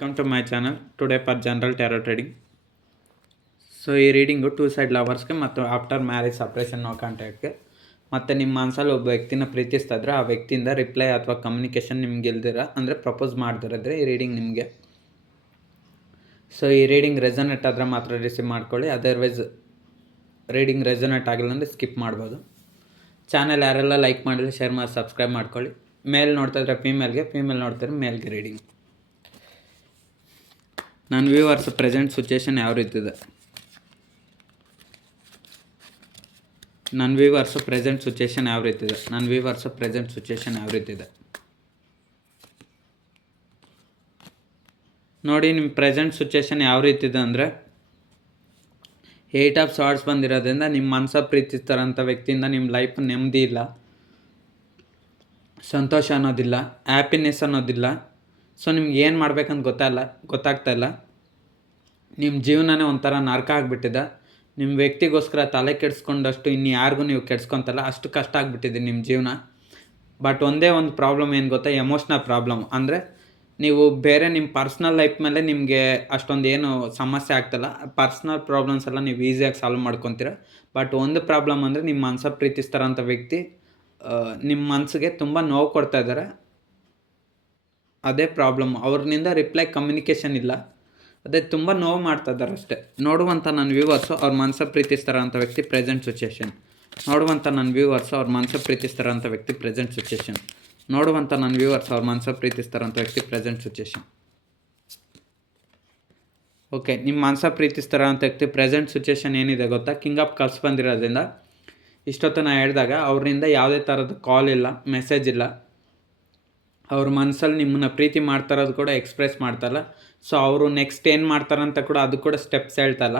Welcome to my channel today for general tarot reading. So ಈ reading two side ಲವರ್ಸ್ಗೆ ಮತ್ತು after marriage separation no ಕಾಂಟ್ಯಾಕ್ಟ್ಗೆ ಮತ್ತು ನಿಮ್ಮ ಮನಸ್ಸಲ್ಲಿ ಒಬ್ಬ ವ್ಯಕ್ತಿನ ಪ್ರೀತಿಸ್ತಾ ಇದ್ರೆ ಆ ವ್ಯಕ್ತಿಯಿಂದ ರಿಪ್ಲೈ ಅಥವಾ ಕಮ್ಯುನಿಕೇಷನ್ ನಿಮ್ಗೆ ಇಲ್ದಿರ ಅಂದರೆ ಪ್ರಪೋಸ್ ಮಾಡ್ದಿರಿದ್ರೆ ಈ ರೀಡಿಂಗ್ ನಿಮಗೆ. ಸೊ ಈ ರೀಡಿಂಗ್ ರೆಸನೇಟ್ ಆದರೆ ಮಾತ್ರ ರಿಸೀವ್ ಮಾಡ್ಕೊಳ್ಳಿ, ಅದರ್ವೈಸ್ ರೀಡಿಂಗ್ ರೆಸನೇಟ್ ಆಗಿಲ್ಲ ಅಂದರೆ ಸ್ಕಿಪ್ ಮಾಡ್ಬೋದು. ಚಾನಲ್ ಯಾರೆಲ್ಲ ಲೈಕ್ ಮಾಡಿದ್ರೆ ಶೇರ್ ಮಾಡಿ ಸಬ್ಸ್ಕ್ರೈಬ್ ಮಾಡ್ಕೊಳ್ಳಿ. ಮೇಲ್ ನೋಡ್ತಾ ಇದ್ರೆ ಫೀಮೇಲ್ಗೆ, ಫೀಮೇಲ್ ನೋಡ್ತಾರೆ ಮೇಲ್ಗೆ ರೀಡಿಂಗ್. ನನ್ನ ವ್ಯೂವರ್ಸ್ ಪ್ರೆಸೆಂಟ್ ಸಿಚುವೇಶನ್ ಯಾವ ರೀತಿ ಇದೆ? ನನ್ನ ವ್ಯೂವರ್ಸ್ ಪ್ರೆಸೆಂಟ್ ಸಿಚುವೇಶನ್ ಯಾವ ರೀತಿ ಇದೆ? ನನ್ನ ವ್ಯೂವರ್ಸ್ ಪ್ರೆಸೆಂಟ್ ಸಿಚುವೇಶನ್ ಯಾವ ರೀತಿ ಇದೆ ನೋಡಿ. ನಿಮ್ಮ ಪ್ರೆಸೆಂಟ್ ಸಿಚುವೇಶನ್ ಯಾವ ರೀತಿ ಇದೆ ಅಂದರೆ 8 ಆಫ್ ಸಾರ್ಟ್ಸ್ ಬಂದಿರೋದ್ರಿಂದ ನಿಮ್ಮ ಮನಸ್ಸ ಪ್ರೀತಿಸ್ತಾರಂಥ ವ್ಯಕ್ತಿಯಿಂದ ನಿಮ್ಮ ಲೈಫ್ ನೆಮ್ಮದಿ ಇಲ್ಲ, ಸಂತೋಷ ಅನ್ನೋದಿಲ್ಲ, ಹ್ಯಾಪಿನೆಸ್ ಅನ್ನೋದಿಲ್ಲ. ಸೊ ನಿಮ್ಗೆ ಏನು ಮಾಡ್ಬೇಕಂತ ಗೊತ್ತಾಗ್ತಾ ಇಲ್ಲ. ನಿಮ್ಮ ಜೀವನನೇ ಒಂಥರ ನರಕ ಆಗಿಬಿಟ್ಟಿದೆ. ನಿಮ್ಮ ವ್ಯಕ್ತಿಗೋಸ್ಕರ ತಲೆ ಕೆಡಿಸ್ಕೊಂಡಷ್ಟು ಇನ್ನು ಯಾರಿಗೂ ನೀವು ಕೆಡ್ಸ್ಕೊತಲ್ಲ, ಅಷ್ಟು ಕಷ್ಟ ಆಗಿಬಿಟ್ಟಿದೆ ನಿಮ್ಮ ಜೀವನ. ಬಟ್ ಒಂದೇ ಒಂದು ಪ್ರಾಬ್ಲಮ್ ಏನು ಗೊತ್ತಾ? Emotional problem. ಅಂದರೆ ನೀವು ಬೇರೆ ನಿಮ್ಮ ಪರ್ಸ್ನಲ್ ಲೈಫ್ ಮೇಲೆ ನಿಮಗೆ ಅಷ್ಟೊಂದು ಏನು ಸಮಸ್ಯೆ ಆಗ್ತಲ್ಲ, ಪರ್ಸ್ನಲ್ ಪ್ರಾಬ್ಲಮ್ಸ್ ಎಲ್ಲ ನೀವು ಈಸಿಯಾಗಿ ಸಾಲ್ವ್ ಮಾಡ್ಕೊತೀರ. ಬಟ್ ಒಂದು ಪ್ರಾಬ್ಲಮ್ ಅಂದರೆ ನಿಮ್ಮ ಮನಸ್ಸ ಪ್ರೀತಿಸ್ತಾರಂಥ ವ್ಯಕ್ತಿ ನಿಮ್ಮ ಮನಸ್ಸಿಗೆ ತುಂಬ ನೋವು ಕೊಡ್ತಾ ಇದ್ದಾರೆ. ಅದೇ ಪ್ರಾಬ್ಲಮ್. ಅವ್ರನಿಂದ ರಿಪ್ಲೈ ಕಮ್ಯುನಿಕೇಷನ್ ಇಲ್ಲ, ಅದೇ ತುಂಬ ನೋವು ಮಾಡ್ತಾ ಇದ್ದಾರೆ ಅಷ್ಟೇ. ನೋಡುವಂಥ ನನ್ನ ವ್ಯೂವರ್ಸು ಅವ್ರ ಮನಸ್ಸ ಪ್ರೀತಿಸ್ತಾರಂಥ ವ್ಯಕ್ತಿ ಪ್ರೆಸೆಂಟ್ ಸಿಚುವೇಶನ್. ನೋಡುವಂಥ ನನ್ನ ವ್ಯೂವರ್ಸು ಅವ್ರ ಮನಸ್ಸ ಪ್ರೀತಿಸ್ತಾರಂಥ ವ್ಯಕ್ತಿ ಪ್ರೆಸೆಂಟ್ ಸಿಚುವೇಶನ್. ನೋಡುವಂಥ ನನ್ನ ವ್ಯೂವರ್ಸ್ ಅವ್ರ ಮನಸ್ಸ ಪ್ರೀತಿಸ್ತಾರಂಥ ವ್ಯಕ್ತಿ ಪ್ರೆಸೆಂಟ್ ಸಿಚುವೇಶನ್. ಓಕೆ, ನಿಮ್ಮ ಮನಸ್ಸ ಪ್ರೀತಿಸ್ತಾರಂಥ ವ್ಯಕ್ತಿ ಪ್ರೆಸೆಂಟ್ ಸಿಚುವೇಶನ್ ಏನಿದೆ ಗೊತ್ತಾ? ಕಿಂಗ್ ಆಫ್ ಕಪ್ಸ್ ಬಂದಿರೋದ್ರಿಂದ ಇಷ್ಟೊತ್ತು ನಾನು ಹೇಳಿದಾಗ ಅವರಿಂದ ಯಾವುದೇ ಥರದ ಕಾಲ್ ಇಲ್ಲ, ಮೆಸೇಜ್ ಇಲ್ಲ. ಅವ್ರ ಮನಸ್ಸಲ್ಲಿ ನಿಮ್ಮನ್ನು ಪ್ರೀತಿ ಮಾಡ್ತಾರೋದು ಕೂಡ ಎಕ್ಸ್ಪ್ರೆಸ್ ಮಾಡ್ತಾಯಿಲ್ಲ. ಸೊ ಅವರು ನೆಕ್ಸ್ಟ್ ಏನು ಮಾಡ್ತಾರಂತ ಕೂಡ ಅದು ಕೂಡ ಸ್ಟೆಪ್ಸ್ ಹೇಳ್ತಾಯಿಲ್ಲ.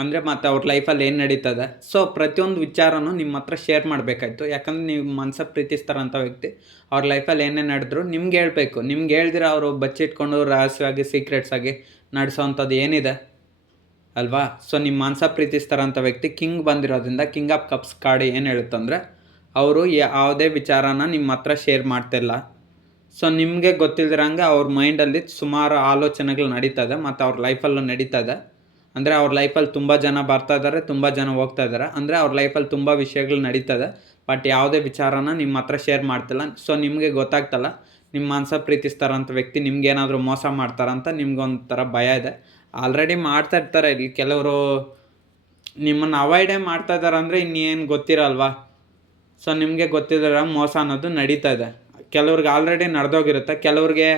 ಅಂದರೆ ಮತ್ತು ಅವ್ರ ಲೈಫಲ್ಲಿ ಏನು ನಡೀತದೆ, ಸೊ ಪ್ರತಿಯೊಂದು ವಿಚಾರನೂ ನಿಮ್ಮ ಹತ್ರ ಶೇರ್ ಮಾಡಬೇಕಾಯ್ತು. ಯಾಕಂದರೆ ನೀವು ಮನಸ್ಸ ಪ್ರೀತಿಸ್ತಾರಂಥ ವ್ಯಕ್ತಿ ಅವ್ರ ಲೈಫಲ್ಲಿ ಏನೇನು ನಡೆದ್ರು ನಿಮ್ಗೆ ಹೇಳಬೇಕು. ನಿಮ್ಗೆ ಹೇಳ್ದಿರ ಅವರು ಬಚ್ಚಿಟ್ಕೊಂಡು ರಹಸ್ಯವಾಗಿ ಸೀಕ್ರೆಟ್ಸಾಗಿ ನಡೆಸೋವಂಥದ್ದು ಏನಿದೆ ಅಲ್ವಾ? ಸೊ ನಿಮ್ಮ ಮನಸ್ಸ ಪ್ರೀತಿಸ್ತಾರಂಥ ವ್ಯಕ್ತಿ ಕಿಂಗ್ ಬಂದಿರೋದ್ರಿಂದ ಕಿಂಗ್ ಆಫ್ ಕಪ್ಸ್ ಕಾರ್ಡ್ ಏನು ಹೇಳುತ್ತಂದರೆ ಅವರು ಯಾವುದೇ ವಿಚಾರನ ನಿಮ್ಮ ಹತ್ರ ಶೇರ್ ಮಾಡ್ತಿಲ್ಲ. ಸೊ ನಿಮಗೆ ಗೊತ್ತಿಲ್ದಿರಂಗೆ ಅವ್ರ ಮೈಂಡಲ್ಲಿ ಸುಮಾರು ಆಲೋಚನೆಗಳು ನಡೀತದೆ ಮತ್ತು ಅವ್ರ ಲೈಫಲ್ಲೂ ನಡೀತದೆ. ಅಂದರೆ ಅವ್ರ ಲೈಫಲ್ಲಿ ತುಂಬ ಜನ ಬರ್ತಾ ಇದ್ದಾರೆ, ತುಂಬ ಜನ ಹೋಗ್ತಾ ಇದ್ದಾರೆ. ಅಂದರೆ ಅವ್ರ ಲೈಫಲ್ಲಿ ತುಂಬ ವಿಷಯಗಳು ನಡೀತದೆ, ಬಟ್ ಯಾವುದೇ ವಿಚಾರನ ನಿಮ್ಮ ಹತ್ರ ಶೇರ್ ಮಾಡ್ತಿಲ್ಲ. ಸೊ ನಿಮಗೆ ಗೊತ್ತಾಗ್ತಲ್ಲ ನಿಮ್ಮ ಮನಸ್ಸ ಪ್ರೀತಿಸ್ತಾರಂಥ ವ್ಯಕ್ತಿ ನಿಮ್ಗೇನಾದರೂ ಮೋಸ ಮಾಡ್ತಾರಂತ ನಿಮ್ಗೊಂಥರ ಭಯ ಇದೆ. ಆಲ್ರೆಡಿ ಮಾಡ್ತಾ ಇರ್ತಾರೆ. ಇಲ್ಲಿ ಕೆಲವರು ನಿಮ್ಮನ್ನು ಅವಾಯ್ಡೇ ಮಾಡ್ತಾ ಇದ್ದಾರೆ ಅಂದರೆ ಇನ್ನೇನು ಗೊತ್ತಿರಲ್ವಾ? ಸೊ ನಿಮಗೆ ಗೊತ್ತಿದ್ರೆ ಮೋಸ ಅನ್ನೋದು ನಡೀತಾ ಇದೆ. ಕೆಲವ್ರಿಗೆ ಆಲ್ರೆಡಿ ನಡೆದೋಗಿರುತ್ತೆ, ಕೆಲವ್ರಿಗೆ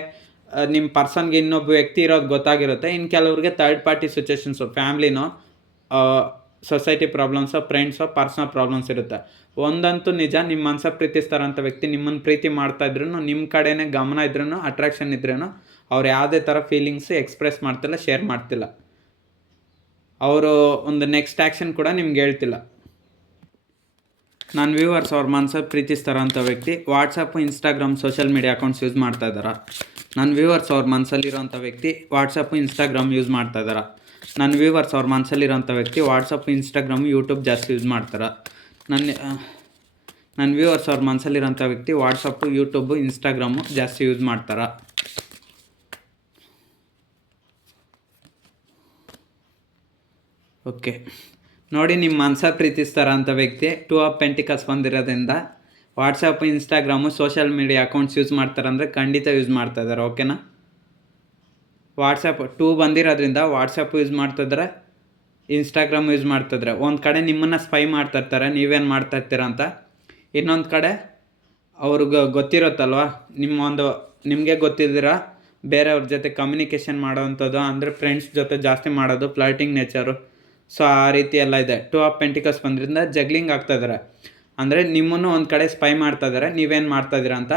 ನಿಮ್ಮ ಪರ್ಸನ್ಗೆ ಇನ್ನೊಬ್ಬ ವ್ಯಕ್ತಿ ಇರೋದು ಗೊತ್ತಾಗಿರುತ್ತೆ, ಇನ್ನು ಕೆಲವ್ರಿಗೆ ಥರ್ಡ್ ಪಾರ್ಟಿ ಸಿಚುವೇಶನ್ಸು, ಫ್ಯಾಮ್ಲಿನೋ, ಸೊಸೈಟಿ ಪ್ರಾಬ್ಲಮ್ಸೋ, ಫ್ರೆಂಡ್ಸೋ, ಪರ್ಸ್ನಲ್ ಪ್ರಾಬ್ಲಮ್ಸ್ ಇರುತ್ತೆ. ಒಂದಂತೂ ನಿಜ, ನಿಮ್ಮ ಮನಸ್ಸ ಪ್ರೀತಿಸ್ತಾರಂಥ ವ್ಯಕ್ತಿ ನಿಮ್ಮನ್ನು ಪ್ರೀತಿ ಮಾಡ್ತಾಯಿದ್ರು, ನಿಮ್ಮ ಕಡೆನೇ ಗಮನ ಇದ್ರೂ, ಅಟ್ರಾಕ್ಷನ್ ಇದ್ರೂ ಅವ್ರು ಯಾವುದೇ ಥರ ಫೀಲಿಂಗ್ಸು ಎಕ್ಸ್ಪ್ರೆಸ್ ಮಾಡ್ತಿಲ್ಲ, ಶೇರ್ ಮಾಡ್ತಿಲ್ಲ. ಅವರು ಒಂದು ನೆಕ್ಸ್ಟ್ ಆ್ಯಕ್ಷನ್ ಕೂಡ ನಿಮ್ಗೆ ಹೇಳ್ತಿಲ್ಲ. ನನ್ನ ವ್ಯೂವರ್ಸ್ ಅವ್ರ ಮನಸ್ಸ ಪ್ರೀತಿಸ್ತಾರಂಥ ವ್ಯಕ್ತಿ WhatsApp, Instagram, social media accounts use ಮಾಡ್ತಾ ಇದ್ದಾರಾ? ನನ್ನ ವ್ಯೂವರ್ಸ್ ಅವ್ರ ಮನಸ್ಸಲ್ಲಿರೋಂಥ ವ್ಯಕ್ತಿ ವಾಟ್ಸಪ್ಪು, ಇನ್ಸ್ಟಾಗ್ರಾಮ್ ಯೂಸ್ ಮಾಡ್ತಾ ಇದ್ದಾರಾ? ನನ್ನ ವ್ಯೂವರ್ಸ್ ಅವ್ರ ಮನಸ್ಸಲ್ಲಿರೋಂಥ ವ್ಯಕ್ತಿ ವಾಟ್ಸಪ್ಪು, ಇನ್ಸ್ಟಾಗ್ರಾಮು, ಯೂಟ್ಯೂಬ್ ಜಾಸ್ತಿ ಯೂಸ್ ಮಾಡ್ತಾರಾ? ನನ್ನ ವ್ಯೂವರ್ಸ್ ಅವ್ರ ಮನಸ್ಸಲ್ಲಿರೋಂಥ ವ್ಯಕ್ತಿ ವಾಟ್ಸಪ್ಪು, ಯೂಟ್ಯೂಬು, ಇನ್ಸ್ಟಾಗ್ರಾಮು ಜಾಸ್ತಿ ಯೂಸ್ ಮಾಡ್ತಾರಾ? ಓಕೆ ನೋಡಿ, ನಿಮ್ಮ ಮನಸ್ಸ ಪ್ರೀತಿಸ್ತಾರಂಥ ವ್ಯಕ್ತಿ 2 ಆಫ್ ಪೆಂಟಿಕಲ್ಸ್ ಬಂದಿರೋದ್ರಿಂದ WhatsApp, Instagram, social media accounts use ಮಾಡ್ತಾರಂದರೆ ಖಂಡಿತ ಯೂಸ್ ಮಾಡ್ತಾಯಿದ್ದಾರೆ. ಓಕೆನಾ? ವಾಟ್ಸಪ್ 2 ಬಂದಿರೋದ್ರಿಂದ ವಾಟ್ಸಪ್ ಯೂಸ್ ಮಾಡ್ತಿದ್ರೆ, ಇನ್ಸ್ಟಾಗ್ರಾಮ್ ಯೂಸ್ ಮಾಡ್ತಿದ್ರೆ, ಒಂದು ಕಡೆ ನಿಮ್ಮನ್ನು ಸ್ಪೈ ಮಾಡ್ತಾಯಿರ್ತಾರೆ ನೀವೇನು ಮಾಡ್ತಾಯಿರ್ತೀರ ಅಂತ. ಇನ್ನೊಂದು ಕಡೆ ಅವ್ರಿಗೆ ಗೊತ್ತಿರುತ್ತಲ್ವ, ನಿಮಗೆ ಗೊತ್ತಿದ್ದೀರ ಬೇರೆಯವ್ರ ಜೊತೆ ಕಮ್ಯುನಿಕೇಷನ್ ಮಾಡೋವಂಥದ್ದು, ಅಂದರೆ ಫ್ರೆಂಡ್ಸ್ ಜೊತೆ ಜಾಸ್ತಿ ಮಾಡೋದು, ಫ್ಲರ್ಟಿಂಗ್ ನೇಚರು. ಸೊ ಆ ರೀತಿ ಎಲ್ಲ ಇದೆ. 2 ಆಫ್ ಪೆಂಟಿಕಲ್ಸ್ ಬಂದ್ರಿಂದ ಜಗ್ಲಿಂಗ್ ಆಗ್ತಾಯಿದ್ದಾರೆ. ಅಂದರೆ ನಿಮ್ಮನ್ನು ಒಂದು ಕಡೆ ಸ್ಪೈ ಮಾಡ್ತಾಯಿದ್ದಾರೆ ನೀವೇನು ಮಾಡ್ತಾಯಿದ್ದೀರ ಅಂತ.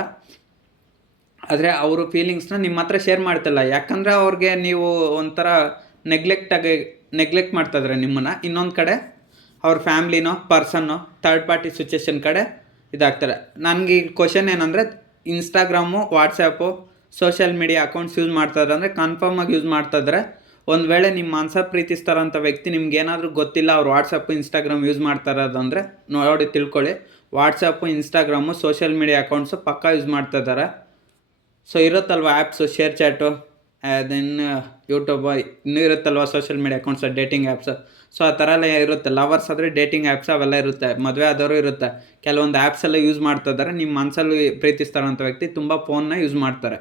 ಆದರೆ ಅವರು ಫೀಲಿಂಗ್ಸ್ನ ನಿಮ್ಮ ಹತ್ರ ಶೇರ್ ಮಾಡ್ತಿಲ್ಲ, ಯಾಕಂದರೆ ಅವ್ರಿಗೆ ನೀವು ಒಂಥರ ನೆಗ್ಲೆಕ್ಟ್ ಮಾಡ್ತಾಯಿದ್ದಾರೆ ನಿಮ್ಮನ್ನು. ಇನ್ನೊಂದು ಕಡೆ ಅವ್ರ ಫ್ಯಾಮ್ಲಿನೋ, ಪರ್ಸನ್ನೋ, ಥರ್ಡ್ ಪಾರ್ಟಿ ಸಿಚುವೇಶನ್ ಕಡೆ ಇದಾಗ್ತಾರೆ. ನನಗೆ ಈ ಕ್ವಶನ್ ಏನಂದರೆ, Instagram, WhatsApp, social media accounts use ಮಾಡ್ತಾಯಿದ್ರೆ ಅಂದರೆ ಕನ್ಫರ್ಮಾಗಿ ಯೂಸ್ ಮಾಡ್ತಾಯಿದ್ರೆ. ಒಂದು ವೇಳೆ ನಿಮ್ಮ ಮನಸ್ಸ ಪ್ರೀತಿಸ್ತಾರಂಥ ವ್ಯಕ್ತಿ ನಿಮ್ಗೇನಾದರೂ ಗೊತ್ತಿಲ್ಲ ಅವ್ರು ವಾಟ್ಸಪ್ಪು, ಇನ್ಸ್ಟಾಗ್ರಾಮ್ ಯೂಸ್ ಮಾಡ್ತಾರದಂದರೆ ನೋಡಿ ತಿಳ್ಕೊಳ್ಳಿ. WhatsApp, Instagram, social media accounts ಪಕ್ಕಾ ಯೂಸ್ ಮಾಡ್ತಾಯಿದ್ದಾರೆ. ಸೊ ಇರುತ್ತಲ್ವ apps, ShareChat, then YouTube ಇನ್ನೂ ಇರುತ್ತಲ್ವ social media accounts, dating apps. So ಆ ಥರ ಎಲ್ಲ ಇರುತ್ತೆ. ಲವರ್ಸ್ ಆದರೆ ಡೇಟಿಂಗ್ ಆ್ಯಪ್ಸ್ ಅವೆಲ್ಲ ಇರುತ್ತೆ, ಮದುವೆ ಆದವರು ಇರುತ್ತೆ. ಕೆಲವೊಂದು ಆ್ಯಪ್ಸ್ ಎಲ್ಲ ಯೂಸ್ ಮಾಡ್ತಾ ಇದ್ದಾರೆ. ನಿಮ್ಮ ಮನಸ್ಸಲ್ಲಿ ಪ್ರೀತಿಸ್ತಾರಂಥ ವ್ಯಕ್ತಿ ತುಂಬ ಫೋನ್ನ ಯೂಸ್ ಮಾಡ್ತಾರೆ.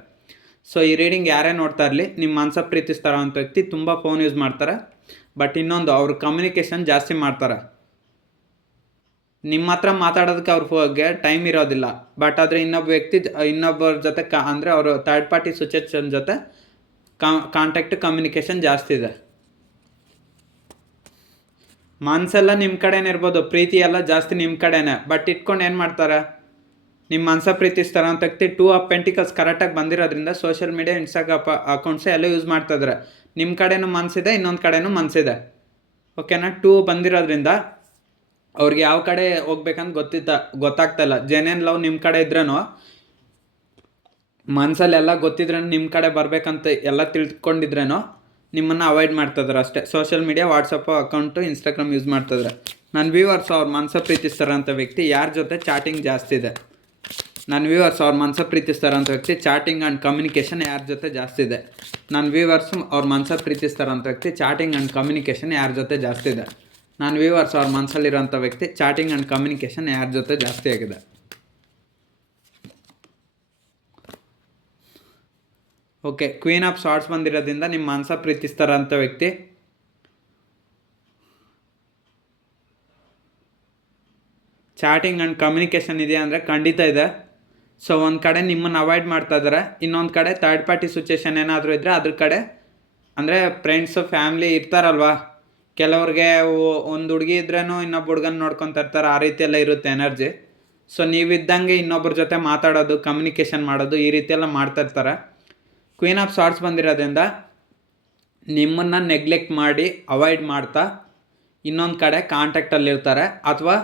ಸೊ ಈ ರೀಡಿಂಗ್ ಯಾರೇ ನೋಡ್ತಾ ಇರಲಿ, ನಿಮ್ಮ ಮನಸ್ಸಲ್ಲಿ ಪ್ರೀತಿಸ್ತಾರಂಥ ವ್ಯಕ್ತಿ ತುಂಬ ಫೋನ್ ಯೂಸ್ ಮಾಡ್ತಾರೆ. ಬಟ್ ಇನ್ನೊಂದು, ಅವ್ರ ಕಮ್ಯುನಿಕೇಷನ್ ಜಾಸ್ತಿ ಮಾಡ್ತಾರೆ. ನಿಮ್ಮ ಹತ್ರ ಮಾತಾಡೋದಕ್ಕೆ ಅವ್ರಿಗೆ ಟೈಮ್ ಇರೋದಿಲ್ಲ. ಬಟ್ ಆದರೆ ಇನ್ನೊಬ್ಬರ ಜೊತೆ ಅಂದರೆ ಅವರು ಥರ್ಡ್ ಪಾರ್ಟಿ ಸಿಚುವೇಷನ್ ಜೊತೆ ಕಾಂಟ್ಯಾಕ್ಟ್ ಕಮ್ಯುನಿಕೇಷನ್ ಜಾಸ್ತಿ ಇದೆ. ಮನಸ್ಸೆಲ್ಲ ನಿಮ್ಮ ಕಡೆನೇ ಇರ್ಬೋದು, ಪ್ರೀತಿ ಎಲ್ಲ ಜಾಸ್ತಿ ನಿಮ್ಮ ಕಡೆನೇ. ಬಟ್ ಇಟ್ಕೊಂಡು ಏನು ಮಾಡ್ತಾರೆ, ನಿಮ್ಮ ಮನಸ್ಸ ಪ್ರೀತಿಸ್ತಾರ ಅಂತ ವ್ಯಕ್ತಿ 2 ಆಫ್ ಪೆಂಟಿಕಲ್ಸ್ ಕರೆಕ್ಟಾಗಿ ಬಂದಿರೋದ್ರಿಂದ ಸೋಷಿಯಲ್ ಮೀಡಿಯಾ, ಇನ್ಸ್ಟಾಗ್ರಾಮ್ ಅಕೌಂಟ್ಸೇ ಎಲ್ಲ ಯೂಸ್ ಮಾಡ್ತಾಯಿದ್ದಾರೆ. ನಿಮ್ಮ ಕಡೆನೂ ಮನಸ್ಸಿದೆ, ಇನ್ನೊಂದು ಕಡೆನೂ ಮನಸ್ಸಿದೆ. ಓಕೆನಾ? 2 ಬಂದಿರೋದ್ರಿಂದ ಅವ್ರಿಗೆ ಯಾವ ಕಡೆ ಹೋಗ್ಬೇಕಂತ ಗೊತ್ತಾಗ್ತಾಯಿಲ್ಲ. ಜೆನ್ಯೂನ್ ಲವ್ ನಿಮ್ಮ ಕಡೆ ಇದ್ರೂ, ಮನಸ್ಸಲ್ಲೆಲ್ಲ ಗೊತ್ತಿದ್ರೂ ನಿಮ್ಮ ಕಡೆ ಬರಬೇಕಂತ ಎಲ್ಲ ತಿಳ್ಕೊಂಡಿದ್ರೇನೋ ನಿಮ್ಮನ್ನು ಅವಾಯ್ಡ್ ಮಾಡ್ತಿದ್ದಾರೆ ಅಷ್ಟೇ. Social media, WhatsApp account, Instagram use ಮಾಡ್ತಿದ್ದಾರೆ. ನನ್ನ ವ್ಯೂವರ್ಸ್ ಅವ್ರ ಮನಸ್ಸ ಪ್ರೀತಿಸ್ತಾರಂಥ ವ್ಯಕ್ತಿ ಯಾರ ಜೊತೆ ಚಾಟಿಂಗ್ ಜಾಸ್ತಿ ಇದೆ? ನನ್ನ ವ್ಯೂವರ್ಸ್ ಅವ್ರ ಮನಸ್ಸ ಪ್ರೀತಿಸ್ತಾರಂಥ ವ್ಯಕ್ತಿ ಚಾಟಿಂಗ್ ಆ್ಯಂಡ್ ಕಮ್ಯುನಿಕೇಷನ್ ಯಾರ ಜೊತೆ ಜಾಸ್ತಿ ಇದೆ? ನನ್ನ ವ್ಯೂವರ್ಸ್ ಅವ್ರ ಮನಸ್ಸ ಪ್ರೀತಿಸ್ತಾರಂಥ ವ್ಯಕ್ತಿ ಚಾಟಿಂಗ್ ಆ್ಯಂಡ್ ಕಮ್ಯುನಿಕೇಷನ್ ಯಾರ ಜೊತೆ ಜಾಸ್ತಿ ಇದೆ? ನನ್ನ ವ್ಯೂವರ್ಸ್ ಅವ್ರ ಮನಸ್ಸಲ್ಲಿರೋಂಥ ವ್ಯಕ್ತಿ ಚಾಟಿಂಗ್ ಆ್ಯಂಡ್ ಕಮ್ಯುನಿಕೇಷನ್ ಯಾರ ಜೊತೆ ಜಾಸ್ತಿ ಆಗಿದೆ? ಓಕೆ, ಕ್ವೀನ್ ಆಫ್ ಸಾರ್ಟ್ಸ್ ಬಂದಿರೋದ್ರಿಂದ ನಿಮ್ಮ ಮನಸ್ಸ ಪ್ರೀತಿಸ್ತಾರಂಥ ವ್ಯಕ್ತಿ ಚಾಟಿಂಗ್ ಆ್ಯಂಡ್ ಕಮ್ಯುನಿಕೇಷನ್ ಇದೆಯಾ ಅಂದರೆ ಖಂಡಿತ ಇದೆ. ಸೊ ಒಂದು ಕಡೆ ನಿಮ್ಮನ್ನು ಅವಾಯ್ಡ್ ಮಾಡ್ತಾ ಇದ್ದಾರೆ, ಇನ್ನೊಂದು ಕಡೆ ಥರ್ಡ್ ಪಾರ್ಟಿ ಸಿಚುವೇಷನ್ ಏನಾದರೂ ಇದ್ದರೆ ಅದ್ರ ಕಡೆ ಅಂದರೆ ಫ್ರೆಂಡ್ಸು, ಫ್ಯಾಮ್ಲಿ ಇರ್ತಾರಲ್ವ, ಕೆಲವ್ರಿಗೆ ಒಂದು ಹುಡುಗಿ ಇದ್ರೇನು ಇನ್ನೊಬ್ಬ ಹುಡುಗನ ನೋಡ್ಕೊತಾ ಇರ್ತಾರೆ. ಆ ರೀತಿ ಎಲ್ಲ ಇರುತ್ತೆ ಎನರ್ಜಿ. ಸೊ ನೀವಿದ್ದಂಗೆ ಇನ್ನೊಬ್ಬರ ಜೊತೆ ಮಾತಾಡೋದು, ಕಮ್ಯುನಿಕೇಷನ್ ಮಾಡೋದು, ಈ ರೀತಿ ಎಲ್ಲ ಮಾಡ್ತಾ ಇರ್ತಾರೆ. ಕ್ವೀನ್ ಆಫ್ ಸಾರ್ಟ್ಸ್ ಬಂದಿರೋದ್ರಿಂದ ನಿಮ್ಮನ್ನು ನೆಗ್ಲೆಕ್ಟ್ ಮಾಡಿ ಅವಾಯ್ಡ್ ಮಾಡ್ತಾ ಇನ್ನೊಂದು ಕಡೆ ಕಾಂಟ್ಯಾಕ್ಟಲ್ಲಿರ್ತಾರೆ. ಅಥವಾ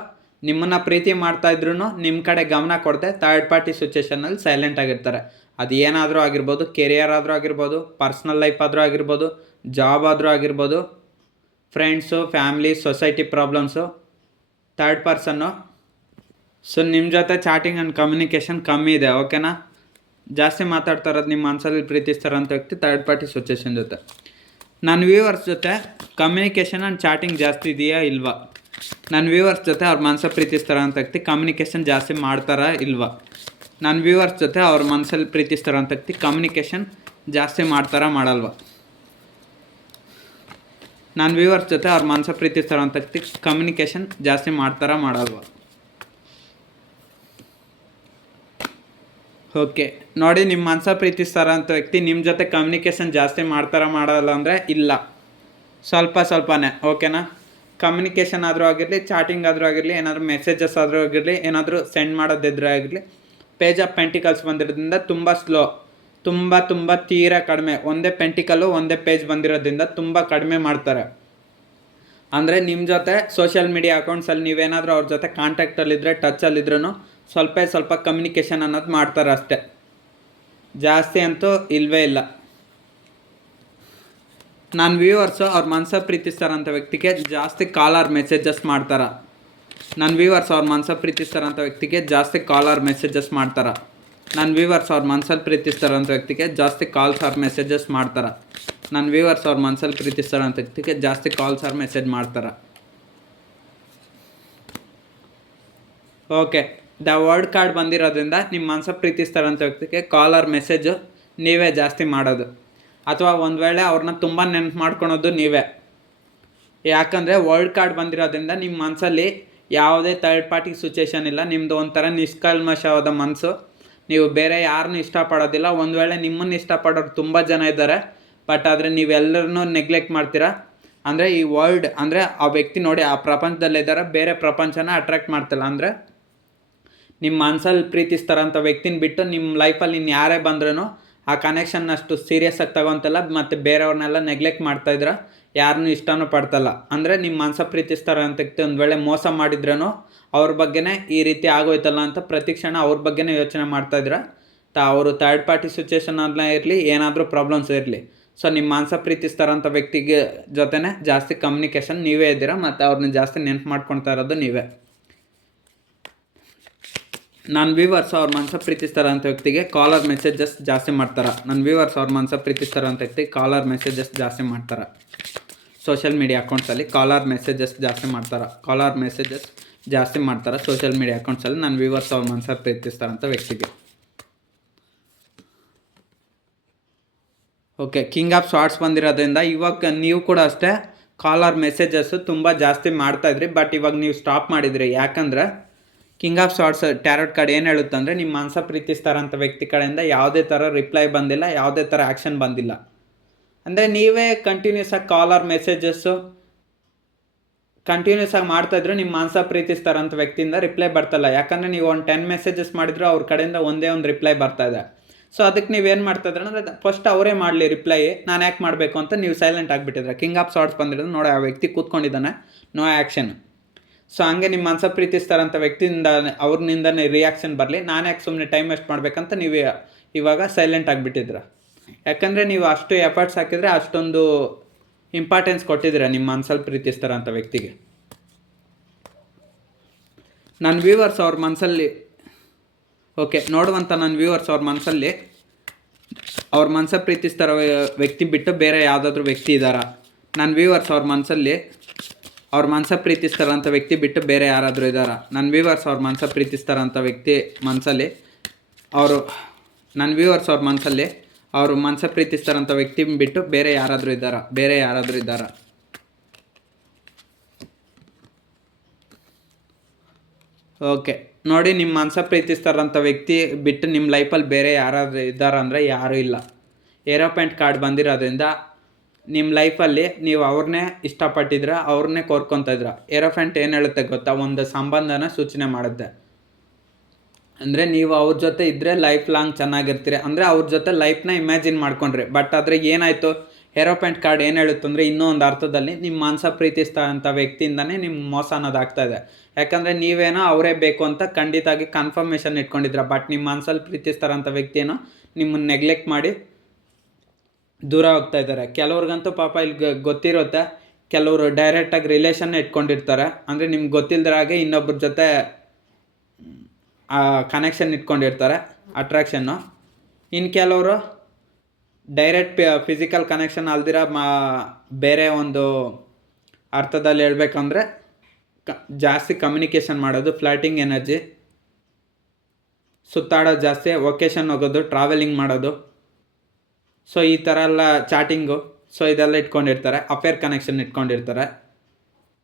ನಿಮ್ಮನ್ನು ಪ್ರೀತಿ ಮಾಡ್ತಾಯಿದ್ರು ನಿಮ್ಮ ಕಡೆ ಗಮನ ಕೊಡದೆ ಥರ್ಡ್ ಪಾರ್ಟಿ ಸಿಚುವೇಷನಲ್ಲಿ ಸೈಲೆಂಟ್ ಆಗಿರ್ತಾರೆ. ಅದು ಏನಾದರೂ ಆಗಿರ್ಬೋದು, ಕೆರಿಯರ್ ಆದರೂ ಆಗಿರ್ಬೋದು, ಪರ್ಸ್ನಲ್ ಲೈಫ್ ಆದರೂ ಆಗಿರ್ಬೋದು, ಜಾಬ್ ಆದರೂ ಆಗಿರ್ಬೋದು, friends, family, society problems, third ಪರ್ಸನ್ನು. ಸೊ ನಿಮ್ಮ ಜೊತೆ ಚಾಟಿಂಗ್ ಆ್ಯಂಡ್ ಕಮ್ಯುನಿಕೇಷನ್ ಕಮ್ಮಿ ಇದೆ. ಓಕೆನಾ? ಜಾಸ್ತಿ ಮಾತಾಡ್ತಾ ಇರೋದು ನಿಮ್ಮ ಮನಸ್ಸಲ್ಲಿ ಪ್ರೀತಿಸ್ತಾರಂಥ ವ್ಯಕ್ತಿ ಥರ್ಡ್ ಪಾರ್ಟಿ ಸಿಚುವೇಷನ್ ಜೊತೆ. ನನ್ನ ವ್ಯೂವರ್ಸ್ ಜೊತೆ ಕಮ್ಯುನಿಕೇಷನ್ ಆ್ಯಂಡ್ ಚಾಟಿಂಗ್ ಜಾಸ್ತಿ ಇದೆಯಾ ಇಲ್ವಾ? ನನ್ನ ವ್ಯೂವರ್ಸ್ ಜೊತೆ ಅವ್ರ ಮನಸ್ಸು ಪ್ರೀತಿಸ್ತಾರಂಥ ವ್ಯಕ್ತಿ ಕಮ್ಯುನಿಕೇಷನ್ ಜಾಸ್ತಿ ಮಾಡ್ತಾರಾ ಇಲ್ವಾ? ನನ್ನ ವ್ಯೂವರ್ಸ್ ಜೊತೆ ಅವ್ರ ಮನಸ್ಸಲ್ಲಿ ಪ್ರೀತಿಸ್ತಾರಂಥ ವ್ಯಕ್ತಿ ಕಮ್ಯುನಿಕೇಷನ್ ಜಾಸ್ತಿ ಮಾಡ್ತಾರಾ ಮಾಡಲ್ವಾ? ನನ್ನ ವ್ಯೂವರ್ಸ್ ಜೊತೆ ಅವ್ರ ಮನಸ್ಸು ಪ್ರೀತಿಸ್ತಾರಂಥ ವ್ಯಕ್ತಿ ಕಮ್ಯುನಿಕೇಷನ್ ಜಾಸ್ತಿ ಮಾಡ್ತಾರಾ ಮಾಡಲ್ವಾ? ಓಕೆ ನೋಡಿ, ನಿಮ್ಮ ಮನಸ್ಸ ಪ್ರೀತಿಸ್ತಾರಂಥ ವ್ಯಕ್ತಿ ನಿಮ್ಮ ಜೊತೆ ಕಮ್ಯುನಿಕೇಷನ್ ಜಾಸ್ತಿ ಮಾಡ್ತಾರಾ ಮಾಡಲ್ಲ ಅಂದರೆ ಇಲ್ಲ, ಸ್ವಲ್ಪನೇ. ಓಕೆನಾ? ಕಮ್ಯುನಿಕೇಷನ್ ಆದರೂ ಆಗಿರಲಿ, ಚಾಟಿಂಗ್ ಆದರೂ ಆಗಿರಲಿ, ಏನಾದರೂ ಮೆಸೇಜಸ್ ಆದರೂ ಆಗಿರಲಿ, ಏನಾದರೂ ಸೆಂಡ್ ಮಾಡೋದಿದ್ರೆ ಆಗಿರಲಿ, ಪೇಜ್ ಆಫ್ ಪೆಂಟಿಕಲ್ಸ್ ಬಂದಿರೋದ್ರಿಂದ ತುಂಬ ಸ್ಲೋ, ತುಂಬ ತೀರಾ ಕಡಿಮೆ. ಒಂದೇ ಪೆಂಟಿಕಲ್ಲು ಒಂದೇ ಪೇಜ್ ಬಂದಿರೋದ್ರಿಂದ ತುಂಬ ಕಡಿಮೆ ಮಾಡ್ತಾರೆ. ಅಂದರೆ ನಿಮ್ಮ ಜೊತೆ ಸೋಷಿಯಲ್ ಮೀಡಿಯಾ ಅಕೌಂಟ್ಸಲ್ಲಿ ನೀವೇನಾದರೂ ಅವ್ರ ಜೊತೆ ಕಾಂಟ್ಯಾಕ್ಟಲ್ಲಿದ್ದರೆ, ಟಚ್ಚಲ್ಲಿದ್ರೂ ಸ್ವಲ್ಪ ಕಮ್ಯುನಿಕೇಷನ್ ಅನ್ನೋದು ಮಾಡ್ತಾರೆ ಅಷ್ಟೇ, ಜಾಸ್ತಿ ಅಂತೂ ಇಲ್ಲವೇ ಇಲ್ಲ. ನನ್ನ ವ್ಯೂವರ್ಸು ಅವ್ರ ಮನಸ್ಸ ಪ್ರೀತಿಸ್ತಾರಂಥ ವ್ಯಕ್ತಿಗೆ ಜಾಸ್ತಿ ಕಾಲ್ ಆರ್ ಮೆಸೇಜಸ್ ಮಾಡ್ತಾರೆ. ನನ್ನ ವ್ಯೂವರ್ಸ್ ಅವ್ರ ಮನಸ್ಸ ಪ್ರೀತಿಸ್ತಾರಂಥ ವ್ಯಕ್ತಿಗೆ ಜಾಸ್ತಿ ಕಾಲ್ ಆರ್ ಮೆಸೇಜಸ್ ಮಾಡ್ತಾರೆ. ನನ್ನ ವ್ಯೂವರ್ಸ್ ಅವ್ರ ಮನಸ್ಸಲ್ಲಿ ಪ್ರೀತಿಸ್ತಾರಂಥ ವ್ಯಕ್ತಿಗೆ ಜಾಸ್ತಿ ಕಾಲ್ಸ್ ಆರ್ ಮೆಸೇಜಸ್ ಮಾಡ್ತಾರೆ. ನನ್ನ ವ್ಯೂವರ್ಸ್ ಅವ್ರ ಮನಸ್ಸಲ್ಲಿ ಪ್ರೀತಿಸ್ತಾರಂಥ ವ್ಯಕ್ತಿಗೆ ಜಾಸ್ತಿ ಕಾಲ್ಸ್ ಆರ್ ಮೆಸೇಜ್ ಮಾಡ್ತಾರೆ. ಓಕೆ, ದ ವರ್ಡ್ ಕಾರ್ಡ್ ಬಂದಿರೋದ್ರಿಂದ ನಿಮ್ಮ ಮನಸ್ಸ ಪ್ರೀತಿಸ್ತಾರಂಥ ವ್ಯಕ್ತಿಗೆ ಕಾಲ್ ಆರ್ ಮೆಸೇಜು ನೀವೇ ಜಾಸ್ತಿ ಮಾಡೋದು, ಅಥವಾ ಒಂದು ವೇಳೆ ಅವ್ರನ್ನ ತುಂಬ ನೆನಪು ಮಾಡ್ಕೊಳೋದು ನೀವೇ. ಯಾಕಂದರೆ ವರ್ಡ್ ಕಾರ್ಡ್ ಬಂದಿರೋದ್ರಿಂದ ನಿಮ್ಮ ಮನಸ್ಸಲ್ಲಿ ಯಾವುದೇ ಥರ್ಡ್ ಪಾರ್ಟಿ ಸಿಚುವೇಷನ್ ಇಲ್ಲ. ನಿಮ್ಮದು ಒಂಥರ ನಿಷ್ಕಲ್ಮಶವಾದ ಮನಸ್ಸು. ನೀವು ಬೇರೆ ಯಾರನ್ನೂ ಇಷ್ಟಪಡೋದಿಲ್ಲ. ಒಂದು ವೇಳೆ ನಿಮ್ಮನ್ನು ಇಷ್ಟಪಡೋರು ತುಂಬ ಜನ ಇದ್ದಾರೆ, ಬಟ್ ಆದರೆ ನೀವೆಲ್ಲರನ್ನೂ ನೆಗ್ಲೆಕ್ಟ್ ಮಾಡ್ತೀರಾ. ಅಂದರೆ ಈ ವರ್ಲ್ಡ್ ಅಂದರೆ ಆ ವ್ಯಕ್ತಿ ನೋಡಿ ಆ ಪ್ರಪಂಚದಲ್ಲಿದ್ದಾರೆ, ಬೇರೆ ಪ್ರಪಂಚನ ಅಟ್ರ್ಯಾಕ್ಟ್ ಮಾಡ್ತಿಲ್ಲ. ಅಂದರೆ ನಿಮ್ಮ ಮನಸ್ಸಲ್ಲಿ ಪ್ರೀತಿಸ್ತಾರಂಥ ವ್ಯಕ್ತಿನ ಬಿಟ್ಟು ನಿಮ್ಮ ಲೈಫಲ್ಲಿ ಇನ್ನು ಯಾರೇ ಬಂದ್ರೂ ಆ ಕನೆಕ್ಷನ್ ಅಷ್ಟು ಸೀರಿಯಸ್ಸಾಗಿ ತಗೊತಲ್ಲ, ಮತ್ತು ಬೇರೆಯವ್ರನ್ನೆಲ್ಲ ನೆಗ್ಲೆಕ್ಟ್ ಮಾಡ್ತಾಯಿದ್ರೆ ಯಾರನ್ನೂ ಇಷ್ಟನೂ ಪಡ್ತಲ್ಲ. ಅಂದರೆ ನಿಮ್ಮ ಮನಸ್ಸ ಪ್ರೀತಿಸ್ತಾರಂಥ ವ್ಯಕ್ತಿ ಒಂದು ವೇಳೆ ಮೋಸ ಮಾಡಿದ್ರೂ ಅವ್ರ ಬಗ್ಗೆನೇ ಈ ರೀತಿ ಆಗೋಯ್ತಲ್ಲ ಅಂತ ಪ್ರತಿ ಕ್ಷಣ ಅವ್ರ ಬಗ್ಗೆನೇ ಯೋಚನೆ ಮಾಡ್ತಾಯಿದ್ರೆ ಅವರು ಥರ್ಡ್ ಪಾರ್ಟಿ ಸಿಚುವೇಷನ್ ಅಲ್ಲೇ ಇರಲಿ, ಏನಾದರೂ ಪ್ರಾಬ್ಲಮ್ಸ್ ಇರಲಿ. ಸೊ ನಿಮ್ಮ ಮನಸ್ಸ ಪ್ರೀತಿಸ್ತಾರಂಥ ವ್ಯಕ್ತಿಗೆ ಜೊತೆನೇ ಜಾಸ್ತಿ ಕಮ್ಯುನಿಕೇಷನ್ ನೀವೇ ಇದ್ದೀರಾ, ಮತ್ತು ಅವ್ರನ್ನ ಜಾಸ್ತಿ ನೆನಪು ಮಾಡ್ಕೊಳ್ತಾ ಇರೋದು ನೀವೇ. ನನ್ನ ವ್ಯೂವರ್ಸ್ ಅವ್ರ ಮನಸ ಪ್ರೀತಿಸ್ತಾರ ಅಂತ ವ್ಯಕ್ತಿಗೆ ಕಾಲರ್ ಮೆಸೇಜಸ್ ಜಾಸ್ತಿ ಮಾಡ್ತಾರೆ. ನನ್ನ ವ್ಯೂವರ್ಸ್ ಅವ್ರ ಮನಸ ಪ್ರೀತಿಸ್ತಾರ ಅಂತ ವ್ಯಕ್ತಿ ಕಾಲರ್ ಮೆಸೇಜಸ್ ಜಾಸ್ತಿ ಮಾಡ್ತಾರೆ. ಸೋಷಿಯಲ್ ಮೀಡಿಯಾ ಅಕೌಂಟ್ಸಲ್ಲಿ ಕಾಲರ್ ಮೆಸೇಜಸ್ ಜಾಸ್ತಿ ಮಾಡ್ತಾರೆ. ಸೋಷಿಯಲ್ ಮೀಡಿಯಾ ಅಕೌಂಟ್ಸಲ್ಲಿ ನನ್ನ ವ್ಯೂವರ್ಸ್ ಅವ್ರ ಮನಸ ಪ್ರೀತಿಸ್ತಾರಂಥ ವ್ಯಕ್ತಿಗೆ. ಓಕೆ, ಕಿಂಗ್ ಆಫ್ ಶಾರ್ಟ್ಸ್ ಬಂದಿರೋದ್ರಿಂದ ಇವಾಗ ನೀವು ಕೂಡ ಅಷ್ಟೇ ಕಾಲರ್ ಮೆಸೇಜಸ್ಸು ತುಂಬ ಜಾಸ್ತಿ ಮಾಡ್ತಾಯಿದ್ರಿ. ಬಟ್ ಇವಾಗ ನೀವು ಸ್ಟಾಪ್ ಮಾಡಿದ್ರಿ. ಯಾಕಂದ್ರೆ king of shorts tarot card ಏನು ಹೇಳುತ್ತಂದರೆ, ನಿಮ್ಮ ಮನಸ ಪ್ರೀತಿಸ್ತಾರಂಥ ವ್ಯಕ್ತಿ ಕಡೆಯಿಂದ ಯಾವುದೇ ಥರ ರಿಪ್ಲೈ ಬಂದಿಲ್ಲ, ಯಾವುದೇ ಥರ ಆ್ಯಕ್ಷನ್ ಬಂದಿಲ್ಲ. ಅಂದರೆ ನೀವೇ ಕಂಟಿನ್ಯೂಸ್ ಆಗಿ ಕಾಲರ್ ಮೆಸೇಜಸ್ಸು ಕಂಟಿನ್ಯೂಸ್ ಆಗಿ ಮಾಡ್ತಾಯಿದ್ರು ನಿಮ್ಮ ಮನಸ ಪ್ರೀತಿಸ್ತಾರಂಥ ವ್ಯಕ್ತಿಯಿಂದ ರಿಪ್ಲೈ ಬರ್ತಾಯಿಲ್ಲ. ಯಾಕಂದರೆ ನೀವು ಒಂದು 10 ಮೆಸೇಜಸ್ ಮಾಡಿದ್ರು ಅವ್ರ ಕಡೆಯಿಂದ ಒಂದೇ ಒಂದು ರಿಪ್ಲೈ ಬರ್ತಾಯಿದೆ. ಸೊ ಅದಕ್ಕೆ ನೀವೇನು ಮಾಡ್ತಾಯಿದ್ರೆ ಅಂದರೆ ಫಸ್ಟ್ ಅವರೇ ಮಾಡಲಿ ರಿಪ್ಲೈ, ನಾನು ಯಾಕೆ ಮಾಡಬೇಕು ಅಂತ ನೀವು ಸೈಲೆಂಟ್ ಆಗಿಬಿಟ್ಟಿದ್ರೆ. ಕಿಂಗ್ ಆಫ್ ಶಾರ್ಟ್ಸ್ ಬಂದಿರೋದು ನೋಡಿ, ಆ ವ್ಯಕ್ತಿ ಕೂತ್ಕೊಂಡಿದ್ದಾನೆ, ನೋ ಆ್ಯಕ್ಷನ್. ಸೊ ಹಂಗೆ ನಿಮ್ಮ ಮನಸ ಪ್ರೀತಿಸ್ತಾರಂಥ ವ್ಯಕ್ತಿಯಿಂದ ಅವ್ರನಿಂದನೇ ರಿಯಾಕ್ಷನ್ ಬರಲಿ, ನಾನು ಯಾಕೆ ಸುಮ್ಮನೆ ಟೈಮ್ ವೇಸ್ಟ್ ಮಾಡಬೇಕಂತ ನೀವು ಇವಾಗ ಸೈಲೆಂಟ್ ಆಗಿಬಿಟ್ಟಿದ್ರ. ಯಾಕಂದರೆ ನೀವು ಅಷ್ಟು ಎಫರ್ಟ್ಸ್ ಹಾಕಿದರೆ ಅಷ್ಟೊಂದು ಇಂಪಾರ್ಟೆನ್ಸ್ ಕೊಟ್ಟಿದ್ದೀರ ನಿಮ್ಮ ಮನಸಲ್ಲಿ ಪ್ರೀತಿಸ್ತಾರಂಥ ವ್ಯಕ್ತಿಗೆ. ನನ್ನ ವ್ಯೂವರ್ಸ್ ಅವ್ರ ಮನಸ್ಸಲ್ಲಿ ಓಕೆ ನೋಡುವಂಥ ನನ್ನ ವ್ಯೂವರ್ಸ್ ಅವ್ರ ಮನಸ್ಸಲ್ಲಿ ಅವ್ರ ಮನಸ ಪ್ರೀತಿಸ್ತಾರ ವ್ಯಕ್ತಿ ಬಿಟ್ಟು ಬೇರೆ ಯಾವುದಾದ್ರೂ ವ್ಯಕ್ತಿ ಇದ್ದಾರಾ? ನನ್ನ ವ್ಯೂವರ್ಸ್ ಅವ್ರ ಮನಸ್ಸಲ್ಲಿ ಅವ್ರ ಮನಸ ಪ್ರೀತಿಸ್ತಾರಂಥ ವ್ಯಕ್ತಿ ಬಿಟ್ಟು ಬೇರೆ ಯಾರಾದರೂ ಇದ್ದಾರಾ? ನನ್ನ ವ್ಯೂವರ್ಸ್ ಅವ್ರ ಮನಸ ಪ್ರೀತಿಸ್ತಾರಂಥ ವ್ಯಕ್ತಿ ಮನಸ್ಸಲ್ಲಿ ನನ್ನ ವ್ಯೂವರ್ಸ್ ಅವ್ರ ಮನಸ್ಸಲ್ಲಿ ಅವರು ಮನಸ ಪ್ರೀತಿಸ್ತಾರಂಥ ವ್ಯಕ್ತಿ ಬಿಟ್ಟು ಬೇರೆ ಯಾರಾದರೂ ಇದ್ದಾರಾ? ಓಕೆ ನೋಡಿ, ನಿಮ್ಮ ಮನಸ ಪ್ರೀತಿಸ್ತಾರಂಥ ವ್ಯಕ್ತಿ ಬಿಟ್ಟು ನಿಮ್ಮ ಲೈಫಲ್ಲಿ ಬೇರೆ ಯಾರಾದರೂ ಇದ್ದಾರಾ ಅಂದರೆ ಯಾರೂ ಇಲ್ಲ. ಏರೋಪ್ಯಾಂಟ್ ಕಾರ್ಡ್ ಬಂದಿರೋದ್ರಿಂದ ನಿಮ್ಮ ಲೈಫಲ್ಲಿ ನೀವು ಅವ್ರನ್ನೇ ಇಷ್ಟಪಟ್ಟಿದ್ರೆ, ಅವ್ರನ್ನೇ ಕೋರ್ಕೊತಾ ಇದ್ರ. ಏರೋಫ್ಯಾಂಟ್ ಏನು ಹೇಳುತ್ತೆ ಗೊತ್ತಾ? ಒಂದು ಸಂಬಂಧನ ಸೂಚನೆ ಮಾಡುತ್ತೆ. ಅಂದರೆ ನೀವು ಅವ್ರ ಜೊತೆ ಇದ್ದರೆ ಲೈಫ್ ಲಾಂಗ್ ಚೆನ್ನಾಗಿರ್ತೀರಿ, ಅಂದರೆ ಅವ್ರ ಜೊತೆ ಲೈಫ್ನ ಇಮ್ಯಾಜಿನ್ ಮಾಡ್ಕೊಂಡ್ರಿ. ಬಟ್ ಆದರೆ ಏನಾಯಿತು, ಏರೋಪ್ಯಾಂಟ್ ಕಾರ್ಡ್ ಏನು ಹೇಳುತ್ತಂದರೆ ಇನ್ನೂ ಒಂದು ಅರ್ಥದಲ್ಲಿ ನಿಮ್ಮ ಮನಸ ಪ್ರೀತಿಸ್ತಾರಂಥ ವ್ಯಕ್ತಿಯಿಂದನೇ ನಿಮ್ಮ ಮೋಸ ಅನ್ನೋದಾಗ್ತಾಯಿದೆ. ಯಾಕಂದರೆ ನೀವೇನೋ ಅವರೇ ಬೇಕು ಅಂತ ಖಂಡಿತಾಗಿ ಕನ್ಫರ್ಮೇಷನ್ ಇಟ್ಕೊಂಡಿದ್ರ. ಬಟ್ ನಿಮ್ಮ ಮನಸ್ಸಲ್ಲಿ ಪ್ರೀತಿಸ್ತಾರಂಥ ವ್ಯಕ್ತಿಯೇನೋ ನಿಮ್ಮನ್ನು ನೆಗ್ಲೆಕ್ಟ್ ಮಾಡಿ ದೂರ ಹೋಗ್ತಾ ಇದ್ದಾರೆ. ಕೆಲವ್ರಿಗಂತೂ ಪಾಪ ಇಲ್ಲಿ ಗೊತ್ತಿರುತ್ತೆ, ಕೆಲವರು ಡೈರೆಕ್ಟಾಗಿ ರಿಲೇಷನ್ನ ಇಟ್ಕೊಂಡಿರ್ತಾರೆ. ಅಂದರೆ ನಿಮ್ಗೆ ಗೊತ್ತಿಲ್ಲದ ಹಾಗೆ ಇನ್ನೊಬ್ಬರ ಜೊತೆ ಕನೆಕ್ಷನ್ ಇಟ್ಕೊಂಡಿರ್ತಾರೆ, ಅಟ್ರಾಕ್ಷನ್ನು. ಇನ್ನು ಕೆಲವರು ಡೈರೆಕ್ಟ್ ಫಿಸಿಕಲ್ ಕನೆಕ್ಷನ್ ಅಲ್ದಿರ ಬೇರೆ ಒಂದು ಅರ್ಥದಲ್ಲಿ ಹೇಳ್ಬೇಕಂದ್ರೆ ಜಾಸ್ತಿ ಕಮ್ಯುನಿಕೇಷನ್ ಮಾಡೋದು, ಫ್ಲರ್ಟಿಂಗ್ ಎನರ್ಜಿ, ಸುತ್ತಾಡೋದು ಜಾಸ್ತಿ, ವೊಕೇಶನ್ ಹೋಗೋದು, ಟ್ರಾವೆಲಿಂಗ್ ಮಾಡೋದು. ಸೊ ಈ ಥರ ಎಲ್ಲ ಚಾಟಿಂಗು, ಸೊ ಇದೆಲ್ಲ ಇಟ್ಕೊಂಡಿರ್ತಾರೆ. ಅಫೇರ್ ಕನೆಕ್ಷನ್ ಇಟ್ಕೊಂಡಿರ್ತಾರೆ.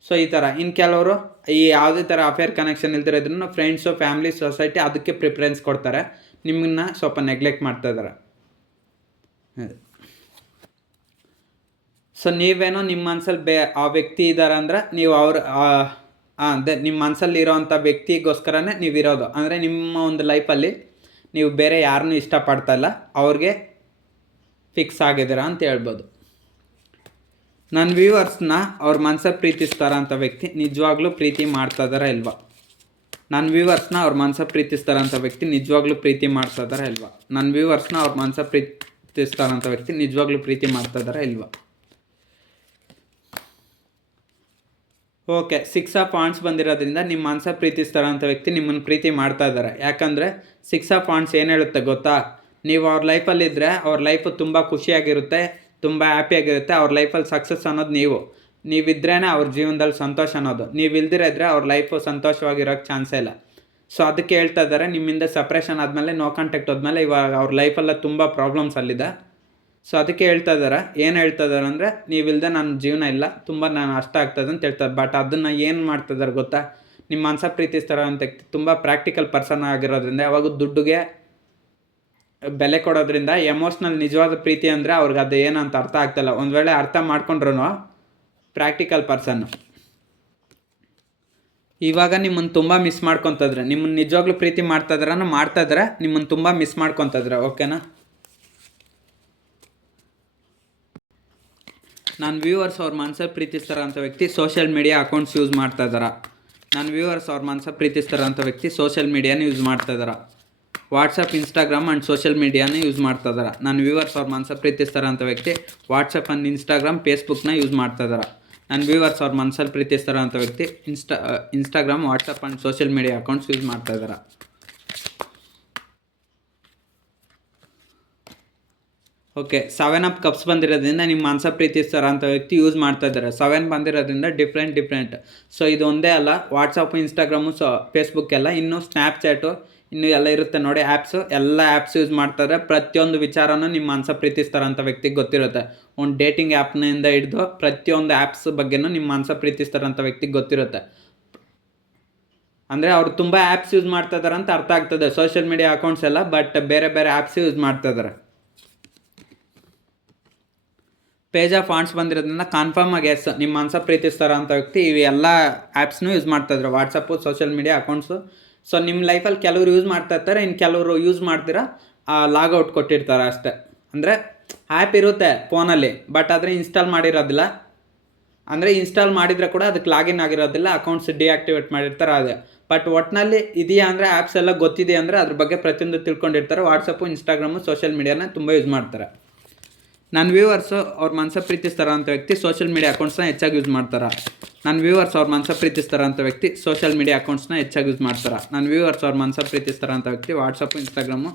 ಸೊ ಈ ಥರ. ಇನ್ನು ಕೆಲವರು ಈ ಯಾವುದೇ ಥರ ಅಫೇರ್ ಕನೆಕ್ಷನ್ ಇಲ್ದಿರೋದ್ರೂ ಫ್ರೆಂಡ್ಸು, ಫ್ಯಾಮಿಲಿ, ಸೊಸೈಟಿ ಅದಕ್ಕೆ ಪ್ರಿಫರೆನ್ಸ್ ಕೊಡ್ತಾರೆ. ನಿಮ್ಮನ್ನ ಸ್ವಲ್ಪ ನೆಗ್ಲೆಕ್ಟ್ ಮಾಡ್ತಾಯಿದ್ದಾರೆ. ಸೊ ನೀವೇನೋ ನಿಮ್ಮ ಮನಸ್ಸಲ್ಲಿ ಆ ವ್ಯಕ್ತಿ ಇದ್ದಾರೆ ಅಂದ್ರೆ ನೀವು ಅದೇ ನಿಮ್ಮ ಮನಸ್ಸಲ್ಲಿ ಇರೋವಂಥ ವ್ಯಕ್ತಿಗೋಸ್ಕರನೇ ನೀವಿರೋದು. ಅಂದರೆ ನಿಮ್ಮ ಒಂದು ಲೈಫಲ್ಲಿ ನೀವು ಬೇರೆ ಯಾರನ್ನೂ ಇಷ್ಟಪಡ್ತಾಯಿಲ್ಲ, ಅವ್ರಿಗೆ ಫಿಕ್ಸ್ ಆಗಿದ್ದೀರಾ ಅಂತ ಹೇಳ್ಬೋದು. ನನ್ನ ವ್ಯೂವರ್ಸ್ನ ಅವ್ರ ಮನಸ ಪ್ರೀತಿಸ್ತಾರಂಥ ವ್ಯಕ್ತಿ ನಿಜವಾಗ್ಲೂ ಪ್ರೀತಿ ಮಾಡ್ತಾಯಿದ್ದಾರಾ ಇಲ್ವಾ? ನನ್ನ ವ್ಯೂವರ್ಸ್ನ ಅವ್ರ ಮನಸ ಪ್ರೀತಿಸ್ತಾರಂಥ ವ್ಯಕ್ತಿ ನಿಜವಾಗ್ಲೂ ಪ್ರೀತಿ ಮಾಡ್ತಾಯಿದ್ದಾರಾ ಇಲ್ವಾ? ನನ್ನ ವ್ಯೂವರ್ಸ್ನ ಅವ್ರ ಮನಸ ಪ್ರೀತಿಸ್ತಾರಂಥ ವ್ಯಕ್ತಿ ನಿಜವಾಗ್ಲೂ ಪ್ರೀತಿ ಮಾಡ್ತಾಯಿದ್ದಾರಾ ಇಲ್ವಾ? ಓಕೆ, 6 ಆಫ್ ವಾಂಡ್ಸ್ ಬಂದಿರೋದ್ರಿಂದ ನಿಮ್ಮ ಮನಸ ಪ್ರೀತಿಸ್ತಾರಂಥ ವ್ಯಕ್ತಿ ನಿಮ್ಮನ್ನು ಪ್ರೀತಿ ಮಾಡ್ತಾ ಇದ್ದಾರೆ. ಯಾಕಂದರೆ 6 ಆಫ್ ವಾಂಡ್ಸ್ ಏನು ಹೇಳುತ್ತೆ ಗೊತ್ತಾ? ನೀವು ಅವ್ರ ಲೈಫಲ್ಲಿದ್ದರೆ ಅವ್ರ ಲೈಫು ತುಂಬ ಖುಷಿಯಾಗಿರುತ್ತೆ, ತುಂಬ ಹ್ಯಾಪಿಯಾಗಿರುತ್ತೆ. ಅವ್ರ ಲೈಫಲ್ಲಿ ಸಕ್ಸಸ್ ಅನ್ನೋದು ನೀವಿದ್ರೇ ಅವ್ರ ಜೀವನದಲ್ಲಿ ಸಂತೋಷ ಅನ್ನೋದು. ನೀವು ಇಲ್ದಿರಿದ್ರೆ ಅವ್ರ ಲೈಫು ಸಂತೋಷವಾಗಿರೋಕ್ಕೆ ಚಾನ್ಸೇ ಇಲ್ಲ. ಸೊ ಅದಕ್ಕೆ ಹೇಳ್ತಾ ಇದ್ದಾರೆ, ನಿಮ್ಮಿಂದ ಸಪ್ರೇಷನ್ ಆದಮೇಲೆ, ನೋ ಕಾಂಟ್ಯಾಕ್ಟ್ ಹೋದ್ಮೇಲೆ ಇವಾಗ ಅವ್ರ ಲೈಫಲ್ಲ ತುಂಬ ಪ್ರಾಬ್ಲಮ್ಸ್ ಅಲ್ಲಿದೆ. ಸೊ ಅದಕ್ಕೆ ಹೇಳ್ತಾ ಇದ್ದಾರೆ, ಏನು ಹೇಳ್ತಾ ಇದ್ದಾರೆ ಅಂದರೆ, ನೀವಿಲ್ಲದೆ ನನ್ನ ಜೀವನ ಇಲ್ಲ, ತುಂಬ ನಾನು ಅಷ್ಟ ಆಗ್ತದೆ ಅಂತ ಹೇಳ್ತಾರೆ. ಬಟ್ ಅದನ್ನು ಏನು ಮಾಡ್ತಿದ್ದಾರೆ ಗೊತ್ತಾ? ನಿಮ್ಮ ಮನಸ ಪ್ರೀತಿಸ್ತಾರ ಅಂತ ತುಂಬ ಪ್ರಾಕ್ಟಿಕಲ್ ಪರ್ಸನ್ ಆಗಿರೋದ್ರಿಂದ, ಯಾವಾಗ ದುಡ್ಡಿಗೆ ಬೆಲೆ ಕೊಡೋದ್ರಿಂದ, ಎಮೋಷ್ನಲ್ ನಿಜವಾದ ಪ್ರೀತಿ ಅಂದರೆ ಅವ್ರಿಗೆ ಅದು ಏನಂತ ಅರ್ಥ ಆಗ್ತಾಯಿಲ್ಲ. ಒಂದು ವೇಳೆ ಅರ್ಥ ಮಾಡ್ಕೊಂಡ್ರು ಪ್ರಾಕ್ಟಿಕಲ್ ಪರ್ಸನ್ನು ಇವಾಗ ನಿಮ್ಮನ್ನು ತುಂಬ ಮಿಸ್ ಮಾಡ್ಕೊತಿದ್ರೆ, ನಿಮ್ಮನ್ನು ನಿಜವಾಗ್ಲೂ ಪ್ರೀತಿ ಮಾಡ್ತಾಯಿದ್ರೆ ನಿಮ್ಮನ್ನು ತುಂಬ ಮಿಸ್ ಮಾಡ್ಕೊತಿದ್ರೆ. ಓಕೆನಾ? ನನ್ನ ವ್ಯೂವರ್ಸ್ ಅವ್ರ ಮನಸ ಪ್ರೀತಿಸ್ತಾರಂಥ ವ್ಯಕ್ತಿ ಸೋಷಿಯಲ್ ಮೀಡಿಯಾ ಅಕೌಂಟ್ಸ್ ಯೂಸ್ ಮಾಡ್ತಾ ಇದ್ದಾರೆ. ನನ್ನ ವ್ಯೂವರ್ಸ್ ಅವ್ರ ಮನಸ ಪ್ರೀತಿಸ್ತಾರಂಥ ವ್ಯಕ್ತಿ ಸೋಷಿಯಲ್ ಮೀಡಿಯಾನ ಯೂಸ್ ಮಾಡ್ತಾ ಇದ್ದಾರೆ. ವಾಟ್ಸಪ್, ಇನ್ಸ್ಟಾಗ್ರಾಮ್ ಆ್ಯಂಡ್ ಸೋಷಿಯಲ್ ಮೀಡಿಯಾನ ಯೂಸ್ ಮಾಡ್ತಾ ಇದ್ದಾರೆ. ನನ್ನ ವ್ಯೂವರ್ಸ್ ಅವ್ರ ಮನಸ ಪ್ರೀತಿಸ್ತಾರಂಥ ವ್ಯಕ್ತಿ ವಾಟ್ಸಪ್ ಆ್ಯಂಡ್ ಇನ್ಸ್ಟಾಗ್ರಾಮ್, ಫೇಸ್ಬುಕ್ನ ಯೂಸ್ ಮಾಡ್ತಾ ಇದ್ದಾರೆ. ನನ್ನ ವ್ಯೂವರ್ಸ್ ಅವ್ರ ಮನಸಲ್ಲಿ ಪ್ರೀತಿಸ್ತಾರಂಥ ವ್ಯಕ್ತಿ Instagram, WhatsApp and social media accounts use ಮಾಡ್ತಾ ಇದ್ದಾರೆ. ಓಕೆ 7 ಅಪ್ ಕಪ್ಸ್ ಬಂದಿರೋದ್ರಿಂದ ನಿಮ್ಮ ಮಾಂಸ ಪ್ರೀತಿಸ್ತಾರ ಅಂತ ವ್ಯಕ್ತಿ ಯೂಸ್ ಮಾಡ್ತಾ ಇದ್ದಾರೆ. 7 ಬಂದಿರೋದ್ರಿಂದ ಡಿಫ್ರೆಂಟ್. ಸೊ ಇದು ಒಂದೇ ಅಲ್ಲ, ವಾಟ್ಸಪ್ಪು, ಇನ್ಸ್ಟಾಗ್ರಾಮು, ಫೇಸ್ಬುಕ್ ಎಲ್ಲ, ಇನ್ನು ಸ್ನ್ಯಾಪ್ಚಾಟು, ಇನ್ನೂ ಎಲ್ಲ ಇರುತ್ತೆ ನೋಡಿ ಆ್ಯಪ್ಸು, ಎಲ್ಲ ಆ್ಯಪ್ಸ್ ಯೂಸ್ ಮಾಡ್ತಾರೆ. ಪ್ರತಿಯೊಂದು ವಿಚಾರನೂ ನಿಮ್ಮ ಮಾಂಸ ಪ್ರೀತಿಸ್ತಾರ ಅಂತ ವ್ಯಕ್ತಿಗೆ ಗೊತ್ತಿರುತ್ತೆ. ಒಂದು ಡೇಟಿಂಗ್ ಆ್ಯಪ್ನಿಂದ ಹಿಡಿದು ಪ್ರತಿಯೊಂದು ಆ್ಯಪ್ಸ್ ಬಗ್ಗೆನೂ ನಿಮ್ಮ ಮಾಂಸ ಪ್ರೀತಿಸ್ತಾರ ಅಂತ ವ್ಯಕ್ತಿಗೆ ಗೊತ್ತಿರುತ್ತೆ. ಅಂದರೆ ಅವ್ರು ತುಂಬ ಆ್ಯಪ್ಸ್ ಯೂಸ್ ಮಾಡ್ತಾ ಇದ್ದಾರೆ ಅಂತ ಅರ್ಥ ಆಗ್ತದೆ, ಸೋಷಿಯಲ್ ಮೀಡಿಯಾ ಅಕೌಂಟ್ಸ್ ಎಲ್ಲ, ಬಟ್ ಬೇರೆ ಆ್ಯಪ್ಸ್ ಯೂಸ್ ಮಾಡ್ತಾ ಇದ್ದಾರೆ. ಪೇಜ್ ಆಫ್ ಫಾಂಟ್ಸ್ ಬಂದಿರೋದ್ರಿಂದ ಕನ್ಫರ್ಮ್ ಆಗಿ ಎಸ್, ನಿಮ್ಮ ಮಾಂಸ ಪ್ರೀತಿಸ್ತಾರ ಅಂತ ವ್ಯಕ್ತಿ ಇವು ಎಲ್ಲ ಆ್ಯಪ್ಸ್ನೂ ಯೂಸ್ ಮಾಡ್ತಾಯಿದ್ರು, WhatsApp, social media accounts. So ನಿಮ್ಮ ಲೈಫಲ್ಲಿ ಕೆಲವರು ಯೂಸ್ ಮಾಡ್ತಾ ಇರ್ತಾರೆ, ಇನ್ನು ಕೆಲವರು ಯೂಸ್ ಮಾಡ್ತೀರಾ ಲಾಗೌಟ್ ಕೊಟ್ಟಿರ್ತಾರೆ ಅಷ್ಟೇ. ಅಂದರೆ ಆ್ಯಪ್ ಇರುತ್ತೆ ಫೋನಲ್ಲಿ, ಬಟ್ ಆದರೆ ಇನ್ಸ್ಟಾಲ್ ಮಾಡಿರೋದಿಲ್ಲ. ಅಂದರೆ ಇನ್ಸ್ಟಾಲ್ ಮಾಡಿದರೆ ಕೂಡ ಅದಕ್ಕೆ ಲಾಗಿನ್ ಆಗಿರೋದಿಲ್ಲ, ಅಕೌಂಟ್ಸ್ ಡಿಆಕ್ಟಿವೇಟ್ ಮಾಡಿರ್ತಾರೆ ಅದೇ. ಬಟ್ ಒಟ್ಟಿನಲ್ಲಿ ಇದೆಯಾ ಅಂದರೆ ಆ್ಯಪ್ಸ್ ಎಲ್ಲ ಗೊತ್ತಿದೆ ಅಂದರೆ ಅದ್ರ ಬಗ್ಗೆ ಪ್ರತಿಯೊಂದು ತಿಳ್ಕೊಂಡಿರ್ತಾರೆ. ವಾಟ್ಸಪ್ಪು, ಇನ್ಸ್ಟಾಗ್ರಾಮು, ಸೋಷಿಯಲ್ ಮೀಡಿಯಾನ ತುಂಬ ಯೂಸ್ ಮಾಡ್ತಾರೆ. ನನ್ನ ವ್ಯೂವರ್ಸು ಅವ್ರ ಮನಸ ಪ್ರೀತಿಸ್ತಾರ ಅಂತ ವ್ಯಕ್ತಿ ಸೋಷಿಯಲ್ ಮೀಡಿಯಾ ಅಕೌಂಟ್ಸ್ನ ಹೆಚ್ಚಾಗಿ ಯೂಸ್ ಮಾಡ್ತಾರೆ. ನನ್ನ ವ್ಯೂವರ್ಸ್ ಅವ್ರ ಮನಸ ಪ್ರೀತಿಸ್ತಾರ ಅಂತ ವ್ಯಕ್ತಿ ಸೋಷಿಯಲ್ ಮೀಡಿಯಾ ಅಕೌಂಟ್ಸ್ನ ಹೆಚ್ಚಾಗಿ ಯೂಸ್ ಮಾಡ್ತಾರೆ. ನನ್ನ ವ್ಯೂವರ್ಸ್ ಅವ್ರ ಮನಸ ಪ್ರೀತಿಸ್ತಾರ ಅಂತ ವ್ಯಕ್ತಿ ವಾಟ್ಸಪ್ಪು, ಇನ್ಸ್ಟಾಗ್ರಾಮು,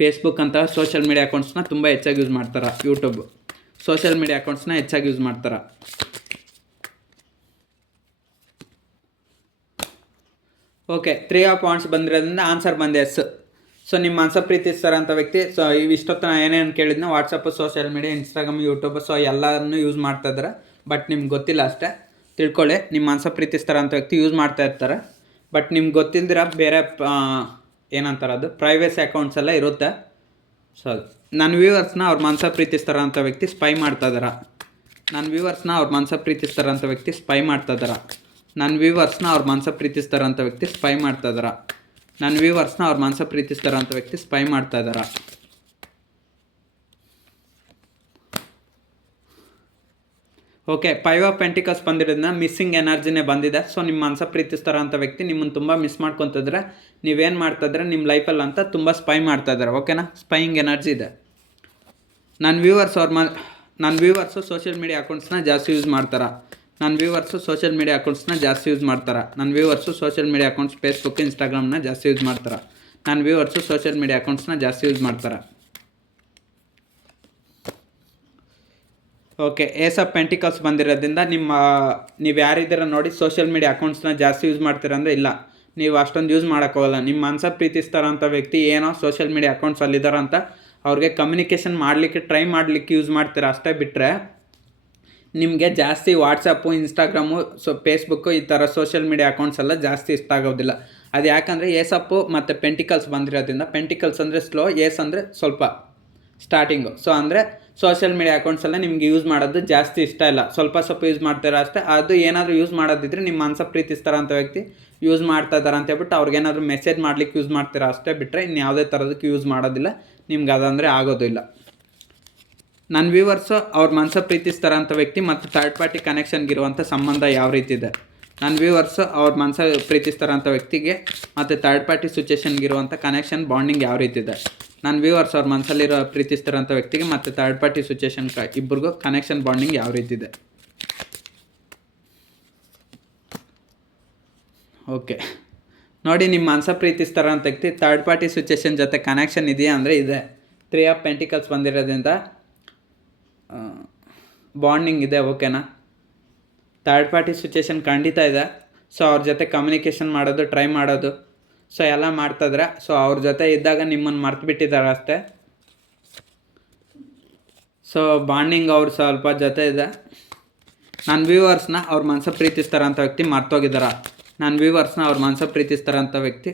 ಫೇಸ್ಬುಕ್ ಅಂತ ಸೋಷಿಯಲ್ ಮೀಡಿಯಾ ಅಕೌಂಟ್ಸ್ನ ತುಂಬ ಹೆಚ್ಚಾಗಿ ಯೂಸ್ ಮಾಡ್ತಾರೆ. ಯೂಟ್ಯೂಬ್ ಸೋಷಿಯಲ್ ಮೀಡಿಯಾ ಅಕೌಂಟ್ಸ್ನ ಹೆಚ್ಚಾಗಿ ಯೂಸ್ ಮಾಡ್ತಾರೆ. ಓಕೆ, 3 ಆಫ್ ಪಾಯಿಂಟ್ಸ್ ಬಂದಿರೋದ್ರಿಂದ ಆನ್ಸರ್ ಬಂದೆ ಎಸ್. ಸೊ ನಿಮ್ಮ ಮಾಂಸ ಪ್ರೀತಿಸ್ತಾರ ಅಂತ ವ್ಯಕ್ತಿ, ಸೊ ಇವಿಷ್ಟೊತ್ತು ನಾನು ಏನೇನು ಕೇಳಿದ್ನೋ WhatsApp, social media, Instagram, YouTube, so ಎಲ್ಲನೂ ಯೂಸ್ ಮಾಡ್ತಾ ಇದ್ದಾರೆ. ಬಟ್ ನಿಮ್ಗೆ ಗೊತ್ತಿಲ್ಲ ಅಷ್ಟೇ, ತಿಳ್ಕೊಳ್ಳಿ. ನಿಮ್ಮ ಮಾಂಸ ಪ್ರೀತಿಸ್ತಾರ ಅಂತ ವ್ಯಕ್ತಿ ಯೂಸ್ ಮಾಡ್ತಾ ಇರ್ತಾರೆ, ಬಟ್ ನಿಮ್ಗೆ ಗೊತ್ತಿಲ್ದಿರ ಬೇರೆ ಏನಂತಾರೆ ಅದು ಪ್ರೈವೇಸಿ ಅಕೌಂಟ್ಸ್ ಎಲ್ಲ ಇರುತ್ತೆ. ಸೊ ನನ್ನ ವ್ಯೂವರ್ಸ್ನ ಅವ್ರ ಮಾಂಸ ಪ್ರೀತಿಸ್ತಾರ ಅಂತ ವ್ಯಕ್ತಿ ಸ್ಪೈ ಮಾಡ್ತಾ ಇದ್ದಾರೆ. ನನ್ನ ವ್ಯೂವರ್ಸ್ನ ಅವ್ರ ಮಾಂಸ ಪ್ರೀತಿಸ್ತಾರ ಅಂತ ವ್ಯಕ್ತಿ ಸ್ಪೈ ಮಾಡ್ತಾ ಇದ್ದಾರೆ. ನನ್ನ ವ್ಯೂವರ್ಸ್ನ ಅವ್ರ ಮಾಂಸ ಪ್ರೀತಿಸ್ತಾರ ಅಂತ ವ್ಯಕ್ತಿ ಸ್ಪೈ ಮಾಡ್ತಾ ಇದ್ದಾರೆ. ನನ್ನ ವ್ಯೂವರ್ಸ್ನ ಅವ್ರ ಮಾಂಸ ಪ್ರೀತಿಸ್ತಾರ ಅಂತ ವ್ಯಕ್ತಿ ಸ್ಪೈ ಮಾಡ್ತಾ ಇದ್ದಾರೆ. ಓಕೆ, 5 ಆಫ್ ಪೆಂಟಿಕಲ್ಸ್ ಬಂದಿರೋದನ್ನ ಮಿಸ್ಸಿಂಗ್ ಎನರ್ಜಿನೇ ಬಂದಿದೆ. ಸೊ ನಿಮ್ಮ ಮಾಂಸ ಪ್ರೀತಿಸ್ತಾರ ಅಂತ ವ್ಯಕ್ತಿ ನಿಮ್ಮನ್ನು ತುಂಬ ಮಿಸ್ ಮಾಡ್ಕೊತಿದ್ರೆ ನೀವೇನು ಮಾಡ್ತಾಯಿದ್ರೆ ನಿಮ್ಮ ಲೈಫಲ್ಲಿ ಅಂತ ತುಂಬ ಸ್ಪೈ ಮಾಡ್ತಾಯಿದ್ದಾರೆ. ಓಕೆನಾ, ಸ್ಪೈಯಿಂಗ್ ಎನರ್ಜಿ ಇದೆ. ನನ್ನ ವ್ಯೂವರ್ಸು ಸೋಷಿಯಲ್ ಮೀಡಿಯಾ ಅಕೌಂಟ್ಸ್ನ ಜಾಸ್ತಿ ಯೂಸ್ ಮಾಡ್ತಾರೆ. ನನ್ನ ವ್ಯೂವರ್ಸು ಸೋಷಿಯಲ್ ಮೀಡಿಯಾ ಅಕೌಂಟ್ಸ್ನ ಜಾಸ್ತಿ ಯೂಸ್ ಮಾಡ್ತಾರೆ. ನನ್ನ viewers social media accounts Facebook, ಇನ್ಸ್ಟಾಗ್ರಾಮ್ನ ಜಾಸ್ತಿ ಯೂಸ್ ಮಾಡ್ತಾರೆ. ನನ್ನ ವ್ಯೂವರ್ಸು ಸೋಷಿಯಲ್ ಮೀಡಿಯಾ ಅಕೌಂಟ್ಸ್ನ ಜಾಸ್ತಿ ಯೂಸ್ ಮಾಡ್ತಾರೆ. ಓಕೆ, ಏಸ್ ಆಫ್ ಪೆಂಟಿಕಲ್ಸ್ ಬಂದಿರೋದ್ರಿಂದ ನೀವು ಯಾರಿದ್ದೀರ ನೋಡಿ ಸೋಷಿಯಲ್ ಮೀಡಿಯಾ ಅಕೌಂಟ್ಸ್ನ ಜಾಸ್ತಿ ಯೂಸ್ ಮಾಡ್ತೀರ ಅಂದರೆ ಇಲ್ಲ, ನೀವು ಅಷ್ಟೊಂದು ಯೂಸ್ ಮಾಡೋಕ್ಕೋಗಲ್ಲ. ನಿಮ್ಮ ಮನಸ ಪ್ರೀತಿಸ್ತಾರ ಅಂತ ವ್ಯಕ್ತಿ ಏನೋ ಸೋಷಿಯಲ್ ಮೀಡಿಯಾ ಅಕೌಂಟ್ಸಲ್ಲಿದ್ದಾರೆ ಅಂತ ಅವ್ರಿಗೆ ಕಮ್ಯುನಿಕೇಷನ್ ಮಾಡಲಿಕ್ಕೆ ಟ್ರೈ ಮಾಡಲಿಕ್ಕೆ ಯೂಸ್ ಮಾಡ್ತೀರ ಅಷ್ಟೇ. ಬಿಟ್ಟರೆ ನಿಮಗೆ ಜಾಸ್ತಿ ವಾಟ್ಸಪ್ಪು, ಇನ್ಸ್ಟಾಗ್ರಾಮು, ಫೇಸ್ಬುಕ್ಕು ಈ ಥರ ಸೋಷಿಯಲ್ ಮೀಡಿಯಾ ಅಕೌಂಟ್ಸ್ ಎಲ್ಲ ಜಾಸ್ತಿ ಇಷ್ಟ ಆಗೋದಿಲ್ಲ. ಅದು ಯಾಕಂದರೆ ಏಸಪ್ಪು ಮತ್ತು ಪೆಂಟಿಕಲ್ಸ್ ಬಂದಿರೋದ್ರಿಂದ, ಪೆಂಟಿಕಲ್ಸ್ ಅಂದರೆ ಸ್ಲೋ, ಏಸ್ ಅಂದರೆ ಸ್ವಲ್ಪ ಸ್ಟಾರ್ಟಿಂಗು. ಸೊ ಅಂದರೆ ಸೋಷಿಯಲ್ ಮೀಡಿಯಾ ಅಕೌಂಟ್ಸ್ ಎಲ್ಲ ನಿಮ್ಗೆ ಯೂಸ್ ಮಾಡೋದು ಜಾಸ್ತಿ ಇಷ್ಟ ಇಲ್ಲ, ಸ್ವಲ್ಪ ಯೂಸ್ ಮಾಡ್ತಾರೆ ಅಷ್ಟೇ. ಅದು ಏನಾದರೂ ಯೂಸ್ ಮಾಡೋದಿದ್ರೆ ನಿಮ್ಮ ಮನಸ ಪ್ರೀತಿಸ್ತಾರ ಅಂತ ವ್ಯಕ್ತಿ ಯೂಸ್ ಮಾಡ್ತಾ ಇದ್ದಾರೆ ಅಂತ ಹೇಳ್ಬಿಟ್ಟು ಅವ್ರಿಗೇನಾದರೂ ಮೆಸೇಜ್ ಮಾಡ್ಲಿಕ್ಕೆ ಯೂಸ್ ಮಾಡ್ತೀರಾ ಅಷ್ಟೇ. ಬಿಟ್ಟರೆ ಇನ್ನು ಯಾವುದೇ ಥರದಕ್ಕೆ ಯೂಸ್ ಮಾಡೋದಿಲ್ಲ, ನಿಮ್ಗೆ ಅದಂದರೆ ಆಗೋದಿಲ್ಲ. ನನ್ನ ವ್ಯೂವರ್ಸು ಅವ್ರ ಮನಸ ಪ್ರೀತಿಸ್ತಾರ ಅಂತ ವ್ಯಕ್ತಿ ಮತ್ತು ಥರ್ಡ್ ಪಾರ್ಟಿ ಕನೆಕ್ಷನ್ಗಿರುವಂಥ ಸಂಬಂಧ ಯಾವ ರೀತಿ ಇದೆ? ನನ್ನ ವ್ಯೂವರ್ಸು ಅವ್ರ ಮನಸ ಪ್ರೀತಿಸ್ತಾರ ಅಂತ ವ್ಯಕ್ತಿಗೆ ಮತ್ತು ಥರ್ಡ್ ಪಾರ್ಟಿ ಸಿಚುವೇಷನ್ಗಿರುವಂಥ ಕನೆಕ್ಷನ್, ಬಾಂಡಿಂಗ್ ಯಾವ ರೀತಿ ಇದೆ? ನನ್ನ ವ್ಯೂವರ್ಸ್ ಅವ್ರ ಮನಸ್ಸಲ್ಲಿರೋ ಪ್ರೀತಿಸ್ತಾರ ಅಂತ ವ್ಯಕ್ತಿಗೆ ಮತ್ತು ಥರ್ಡ್ ಪಾರ್ಟಿ ಸಿಚುವೇಷನ್ ಇಬ್ಬರಿಗೂ ಕನೆಕ್ಷನ್, ಬಾಂಡಿಂಗ್ ಯಾವ ರೀತಿ ಇದೆ? ಓಕೆ ನೋಡಿ, ನಿಮ್ಮ ಮನಸ ಪ್ರೀತಿಸ್ತಾರ ಅಂತ ವ್ಯಕ್ತಿ ಥರ್ಡ್ ಪಾರ್ಟಿ ಸಿಚುವೇಷನ್ ಜೊತೆ ಕನೆಕ್ಷನ್ ಇದೆಯಾ ಅಂದರೆ ಇದೆ. 3 ಆಫ್ ಪೆಂಟಿಕಲ್ಸ್ ಬಂದಿರೋದ್ರಿಂದ ಬಾಂಡಿಂಗ್ ಇದೆ. ಓಕೆನಾ, ಥರ್ಡ್ ಪಾರ್ಟಿ ಸಿಚುವೇಷನ್ ಖಂಡಿತ ಇದೆ. ಸೊ ಅವ್ರ ಜೊತೆ ಕಮ್ಯುನಿಕೇಷನ್ ಮಾಡೋದು, ಟ್ರೈ ಮಾಡೋದು, ಸೊ ಎಲ್ಲ ಮಾಡ್ತಾಯಿದ್ರೆ. ಸೊ ಅವ್ರ ಜೊತೆ ಇದ್ದಾಗ ನಿಮ್ಮನ್ನು ಮರ್ತು ಬಿಟ್ಟಿದ್ದಾರೆ ಅಷ್ಟೇ. ಸೊ ಬಾಂಡಿಂಗ್ ಅವ್ರು ಸ್ವಲ್ಪ ಜೊತೆ ಇದೆ. ನನ್ನ ವ್ಯೂವರ್ಸ್ನ ಅವ್ರ ಮನಸ ಪ್ರೀತಿಸ್ತಾರ ಅಂತ ವ್ಯಕ್ತಿ ಮರ್ತೋಗಿದ್ದಾರೆ. ನನ್ನ ವ್ಯೂವರ್ಸ್ನ ಅವ್ರ ಮನಸ ಪ್ರೀತಿಸ್ತಾರ ಅಂತ ವ್ಯಕ್ತಿ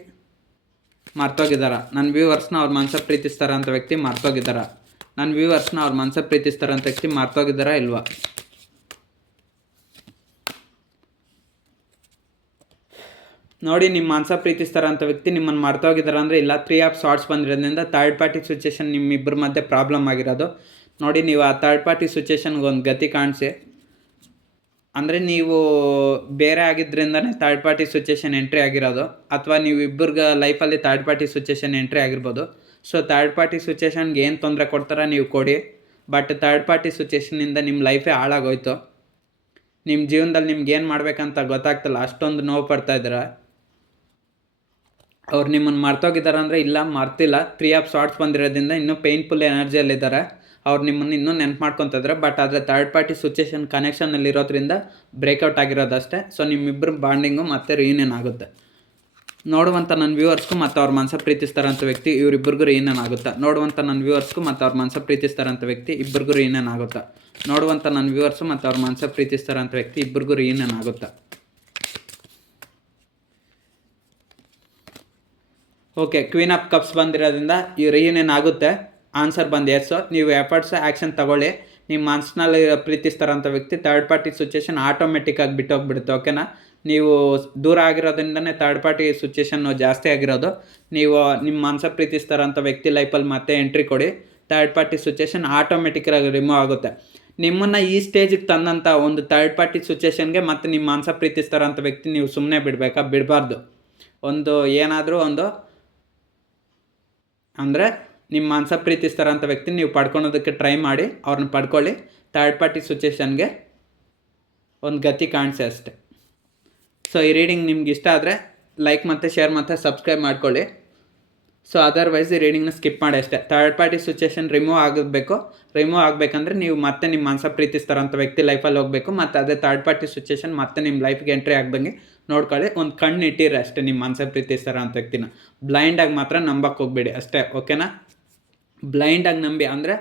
ಮರ್ತೋಗಿದ್ದಾರೆ. ನನ್ನ ವ್ಯೂವರ್ಸ್ನ ಅವ್ರ ಮನಸ ಪ್ರೀತಿಸ್ತಾರ ಅಂತ ವ್ಯಕ್ತಿ ಮರ್ತೋಗಿದ್ದಾರೆ. ನನ್ನ ವ್ಯೂವರ್ಸ್ನ ಅವ್ರ ಮನಸ ಪ್ರೀತಿಸ್ತಾರ ಅಂತ ವ್ಯಕ್ತಿ ಮರ್ತೋಗಿದ್ದಾರಾ ಇಲ್ವಾ? ನೋಡಿ, ನಿಮ್ಮ ಮನಸ ಪ್ರೀತಿಸ್ತಾರ ಅಂತ ವ್ಯಕ್ತಿ ನಿಮ್ಮನ್ನು ಮರ್ತೋಗಿದ್ದಾರೆ ಅಂದರೆ ಇಲ್ಲ. 3 ಆಫ್ ಶಾರ್ಟ್ಸ್ ಬಂದಿರೋದ್ರಿಂದ ಥರ್ಡ್ ಪಾರ್ಟಿ ಸಿಚುವೇಷನ್ ನಿಮ್ಮಿಬ್ಬರ ಮಧ್ಯೆ ಪ್ರಾಬ್ಲಮ್ ಆಗಿರೋದು. ನೋಡಿ, ನೀವು ಆ ಥರ್ಡ್ ಪಾರ್ಟಿ ಸಿಚುವೇಷನ್ಗೆ ಒಂದು ಗತಿ ಕಾಣಿಸಿ. ಅಂದರೆ ನೀವು ಬೇರೆ ಆಗಿದ್ದರಿಂದನೇ ಥರ್ಡ್ ಪಾರ್ಟಿ ಸಿಚುವೇಷನ್ ಎಂಟ್ರಿ ಆಗಿರೋದು, ಅಥವಾ ನೀವು ಇಬ್ಬರಿಗೆ ಲೈಫಲ್ಲಿ ಥರ್ಡ್ ಪಾರ್ಟಿ ಸಿಚುವೇಷನ್ ಎಂಟ್ರಿ ಆಗಿರ್ಬೋದು. ಸೊ ಥರ್ಡ್ ಪಾರ್ಟಿ ಸಿಚುವೇಷನ್ಗೆ ಏನು ತೊಂದರೆ ಕೊಡ್ತಾರ ನೀವು ಕೊಡಿ, ಬಟ್ ಥರ್ಡ್ ಪಾರ್ಟಿ ಸಿಚುವೇಷನಿಂದ ನಿಮ್ಮ ಲೈಫೇ ಹಾಳಾಗೋಯ್ತು. ನಿಮ್ಮ ಜೀವನದಲ್ಲಿ ನಿಮ್ಗೆ ಏನು ಮಾಡಬೇಕಂತ ಗೊತ್ತಾಗ್ತಿಲ್ಲ, ಅಷ್ಟೊಂದು ನೋವು ಪಡ್ತಾಯಿದ್ದೀರ. ಅವ್ರು ನಿಮ್ಮನ್ನು ಮರ್ತೋಗಿದ್ದಾರೆ ಅಂದರೆ ಇಲ್ಲ ಮರ್ತಿಲ್ಲ. 3 ಆಫ್ ಶಾರ್ಟ್ಸ್ ಬಂದಿರೋದ್ರಿಂದ ಇನ್ನೂ ಪೇಯ್ನ್ಫುಲ್ ಎನರ್ಜಿಯಲ್ಲಿದ್ದಾರೆ. ಅವ್ರು ನಿಮ್ಮನ್ನು ಇನ್ನೂ ನೆನ್ಪು ಮಾಡ್ಕೊತಿದ್ರೆ. ಬಟ್ ಆದರೆ ಥರ್ಡ್ ಪಾರ್ಟಿ ಸಿಚುಯೇಷನ್ ಕನೆಕ್ಷನಲ್ಲಿರೋದ್ರಿಂದ ಬ್ರೇಕೌಟ್ ಆಗಿರೋದಷ್ಟೇ. ಸೊ ನಿಮ್ಮಿಬ್ಬರು ಬಾಂಡಿಂಗು ಮತ್ತೆ ರಿಯೂನಿಯನ್ ಆಗುತ್ತೆ. ನೋಡುವಂಥ ನನ್ನ ವ್ಯೂವರ್ಸ್ಗೂ ಮತ್ತು ಅವ್ರ ಮನಸ್ಸು ಪ್ರೀತಿಸ್ತಾರಂಥ ವ್ಯಕ್ತಿ ಇವರಿಬ್ಬರಿಗೂ ರಿಯೂನಿಯನ್ ಆಗುತ್ತಾ. ನೋಡುವಂಥ ನನ್ನ ವ್ಯೂವರ್ಸ್ಗೂ ಮತ್ತು ಅವ್ರ ಮನಸ್ಸು ಪ್ರೀತಿಸ್ತಾರಂಥ ವ್ಯಕ್ತಿ ಇಬ್ಬರಿಗೂ ರಿಯೂನಿಯನ್ ಆಗುತ್ತಾ. ನೋಡುವಂಥ ನನ್ನ ವ್ಯೂವರ್ಸು ಮತ್ತು ಅವ್ರ ಮನಸ್ಸು ಪ್ರೀತಿಸ್ತಾರಂಥ ವ್ಯಕ್ತಿ ಇಬ್ಬರಿಗೂ ರಿಯೂನಿಯನ್ ಆಗುತ್ತಾ. ಓಕೆ, ಕ್ವೀನ್ ಆಫ್ ಕಪ್ಸ್ ಬಂದಿರೋದ್ರಿಂದ ಈ ರಿಯೂನಿಯನ್ ಆಗುತ್ತೆ. ಆನ್ಸರ್ ಬಂದು ಎಸ್. ನೀವು ಎಫರ್ಟ್ಸ್ ಆ್ಯಕ್ಷನ್ ತಗೊಳ್ಳಿ. ನಿಮ್ಮ ಮನಸ್ಸಿನಲ್ಲಿ ಪ್ರೀತಿಸ್ತಾರಂಥ ವ್ಯಕ್ತಿ ಥರ್ಡ್ ಪಾರ್ಟಿ ಸಿಚುಯೇಷನ್ ಆಟೋಮೆಟಿಕ್ಕಾಗಿ ಬಿಟ್ಟೋಗ್ಬಿಡುತ್ತೆ. ಓಕೆನಾ. ನೀವು ದೂರ ಆಗಿರೋದ್ರಿಂದನೇ ಥರ್ಡ್ ಪಾರ್ಟಿ ಸಿಚುಯೇಷನ್ನು ಜಾಸ್ತಿ ಆಗಿರೋದು. ನೀವು ನಿಮ್ಮ ಮನಸ್ಸು ಪ್ರೀತಿಸ್ತಾರಂಥ ವ್ಯಕ್ತಿ ಲೈಫಲ್ಲಿ ಮತ್ತೆ ಎಂಟ್ರಿ ಕೊಡಿ. ಥರ್ಡ್ ಪಾರ್ಟಿ ಸಿಚುಯೇಷನ್ ಆಟೋಮೆಟಿಕ್ಕಾಗಿ ರಿಮೂವ್ ಆಗುತ್ತೆ. ನಿಮ್ಮನ್ನು ಈ ಸ್ಟೇಜಿಗೆ ತಂದಂಥ ಒಂದು ಥರ್ಡ್ ಪಾರ್ಟಿ ಸಿಚುಯೇಷನ್ಗೆ ಮತ್ತು ನಿಮ್ಮ ಮನಸ್ಸು ಪ್ರೀತಿಸ್ತಾರಂಥ ವ್ಯಕ್ತಿ ನೀವು ಸುಮ್ಮನೆ ಬಿಡಬಾರ್ದು. ಒಂದು ಏನಾದರೂ ಒಂದು ಅಂದರೆ ನಿಮ್ಮ ಮನಸ್ಸು ಪ್ರೀತಿಸ್ತಾರಂಥ ವ್ಯಕ್ತಿ ನೀವು ಪಡ್ಕೊಳೋದಕ್ಕೆ ಟ್ರೈ ಮಾಡಿ. ಅವ್ರನ್ನ ಪಡ್ಕೊಳ್ಳಿ. ಥರ್ಡ್ ಪಾರ್ಟಿ ಸಿಚುಯೇಷನ್ಗೆ ಒಂದು ಗತಿ ಕಾಣಿಸೆ ಅಷ್ಟೆ. ಸೊ ಈ ರೀಡಿಂಗ್ ನಿಮ್ಗೆ ಇಷ್ಟ ಆದರೆ ಲೈಕ್ ಮತ್ತು ಶೇರ್ ಮತ್ತು ಸಬ್ಸ್ಕ್ರೈಬ್ ಮಾಡ್ಕೊಳ್ಳಿ. ಸೊ ಅದರ್ವೈಸ್ ಈ ರೀಡಿಂಗ್ನ ಸ್ಕಿಪ್ ಮಾಡಿ ಅಷ್ಟೇ. ಥರ್ಡ್ ಪಾರ್ಟಿ ಸಿಚುಯೇಷನ್ ರಿಮೂವ್ ಆಗಬೇಕಂದ್ರೆ ನೀವು ಮತ್ತೆ ನಿಮ್ಮ ಮನಸ್ಸು ಪ್ರೀತಿಸ್ತಾರಂಥ ವ್ಯಕ್ತಿ ಲೈಫಲ್ಲಿ ಹೋಗಬೇಕು. ಮತ್ತು ಅದೇ ಥರ್ಡ್ ಪಾರ್ಟಿ ಸಿಚುಯೇಷನ್ ಮತ್ತೆ ನಿಮ್ಮ ಲೈಫ್ಗೆ ಎಂಟ್ರಿ ಆಗ್ದಂಗೆ ನೋಡ್ಕೊಳ್ಳಿ. ಒಂದು ಕಣ್ಣು ಇಟ್ಟಿರಿ ಅಷ್ಟೇ ನಿಮ್ಮ ಮನಸ್ಸು ಪ್ರೀತಿಸ್ತಾರಂಥ ವ್ಯಕ್ತಿನ. ಬ್ಲೈಂಡಾಗಿ ಮಾತ್ರ ನಂಬಕ್ಕೆ ಹೋಗಬೇಡಿ ಅಷ್ಟೇ. ಓಕೆನಾ. ಬ್ಲೈಂಡಾಗಿ ನಂಬಿ ಅಂದರೆ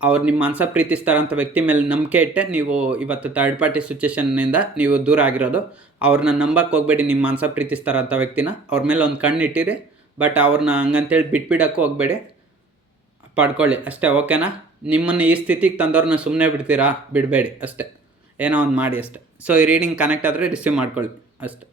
ಅವ್ರು ನಿಮ್ಮ ಮನಸ್ಸು ಪ್ರೀತಿಸ್ತಾರಂಥ ವ್ಯಕ್ತಿ ಮೇಲೆ ನಂಬಿಕೆ ಇಟ್ಟೆ ನೀವು ಇವತ್ತು ಥರ್ಡ್ ಪಾರ್ಟಿ ಸಿಚುಯೇಷನ್ನಿಂದ ನೀವು ದೂರ ಆಗಿರೋದು. ಅವ್ರನ್ನ ನಂಬಕ್ಕೆ ಹೋಗಬೇಡಿ. ನಿಮ್ಮ ಮನಸ್ಸು ಪ್ರೀತಿಸ್ತಾರಂಥ ವ್ಯಕ್ತಿನ ಅವ್ರ ಮೇಲೆ ಒಂದು ಕಣ್ಣು ಇಟ್ಟಿರಿ. ಬಟ್ ಅವ್ರನ್ನ ಹಂಗಂತೇಳಿ ಬಿಟ್ಬಿಡೋಕ್ಕೂ ಹೋಗಬೇಡಿ. ಪಡ್ಕೊಳ್ಳಿ ಅಷ್ಟೇ. ಓಕೆನಾ. ನಿಮ್ಮನ್ನು ಈ ಸ್ಥಿತಿಗೆ ತಂದವ್ರನ್ನ ಸುಮ್ಮನೆ ಬಿಡಬೇಡಿ ಅಷ್ಟೇ. ಏನೋ ಒಂದು ಮಾಡಿ ಅಷ್ಟೇ. ಸೊ ಈ ರೀಡಿಂಗ್ ಕನೆಕ್ಟ್ ಆದರೆ ರಿಸೀವ್ ಮಾಡ್ಕೊಳ್ಳಿ ಅಷ್ಟೇ.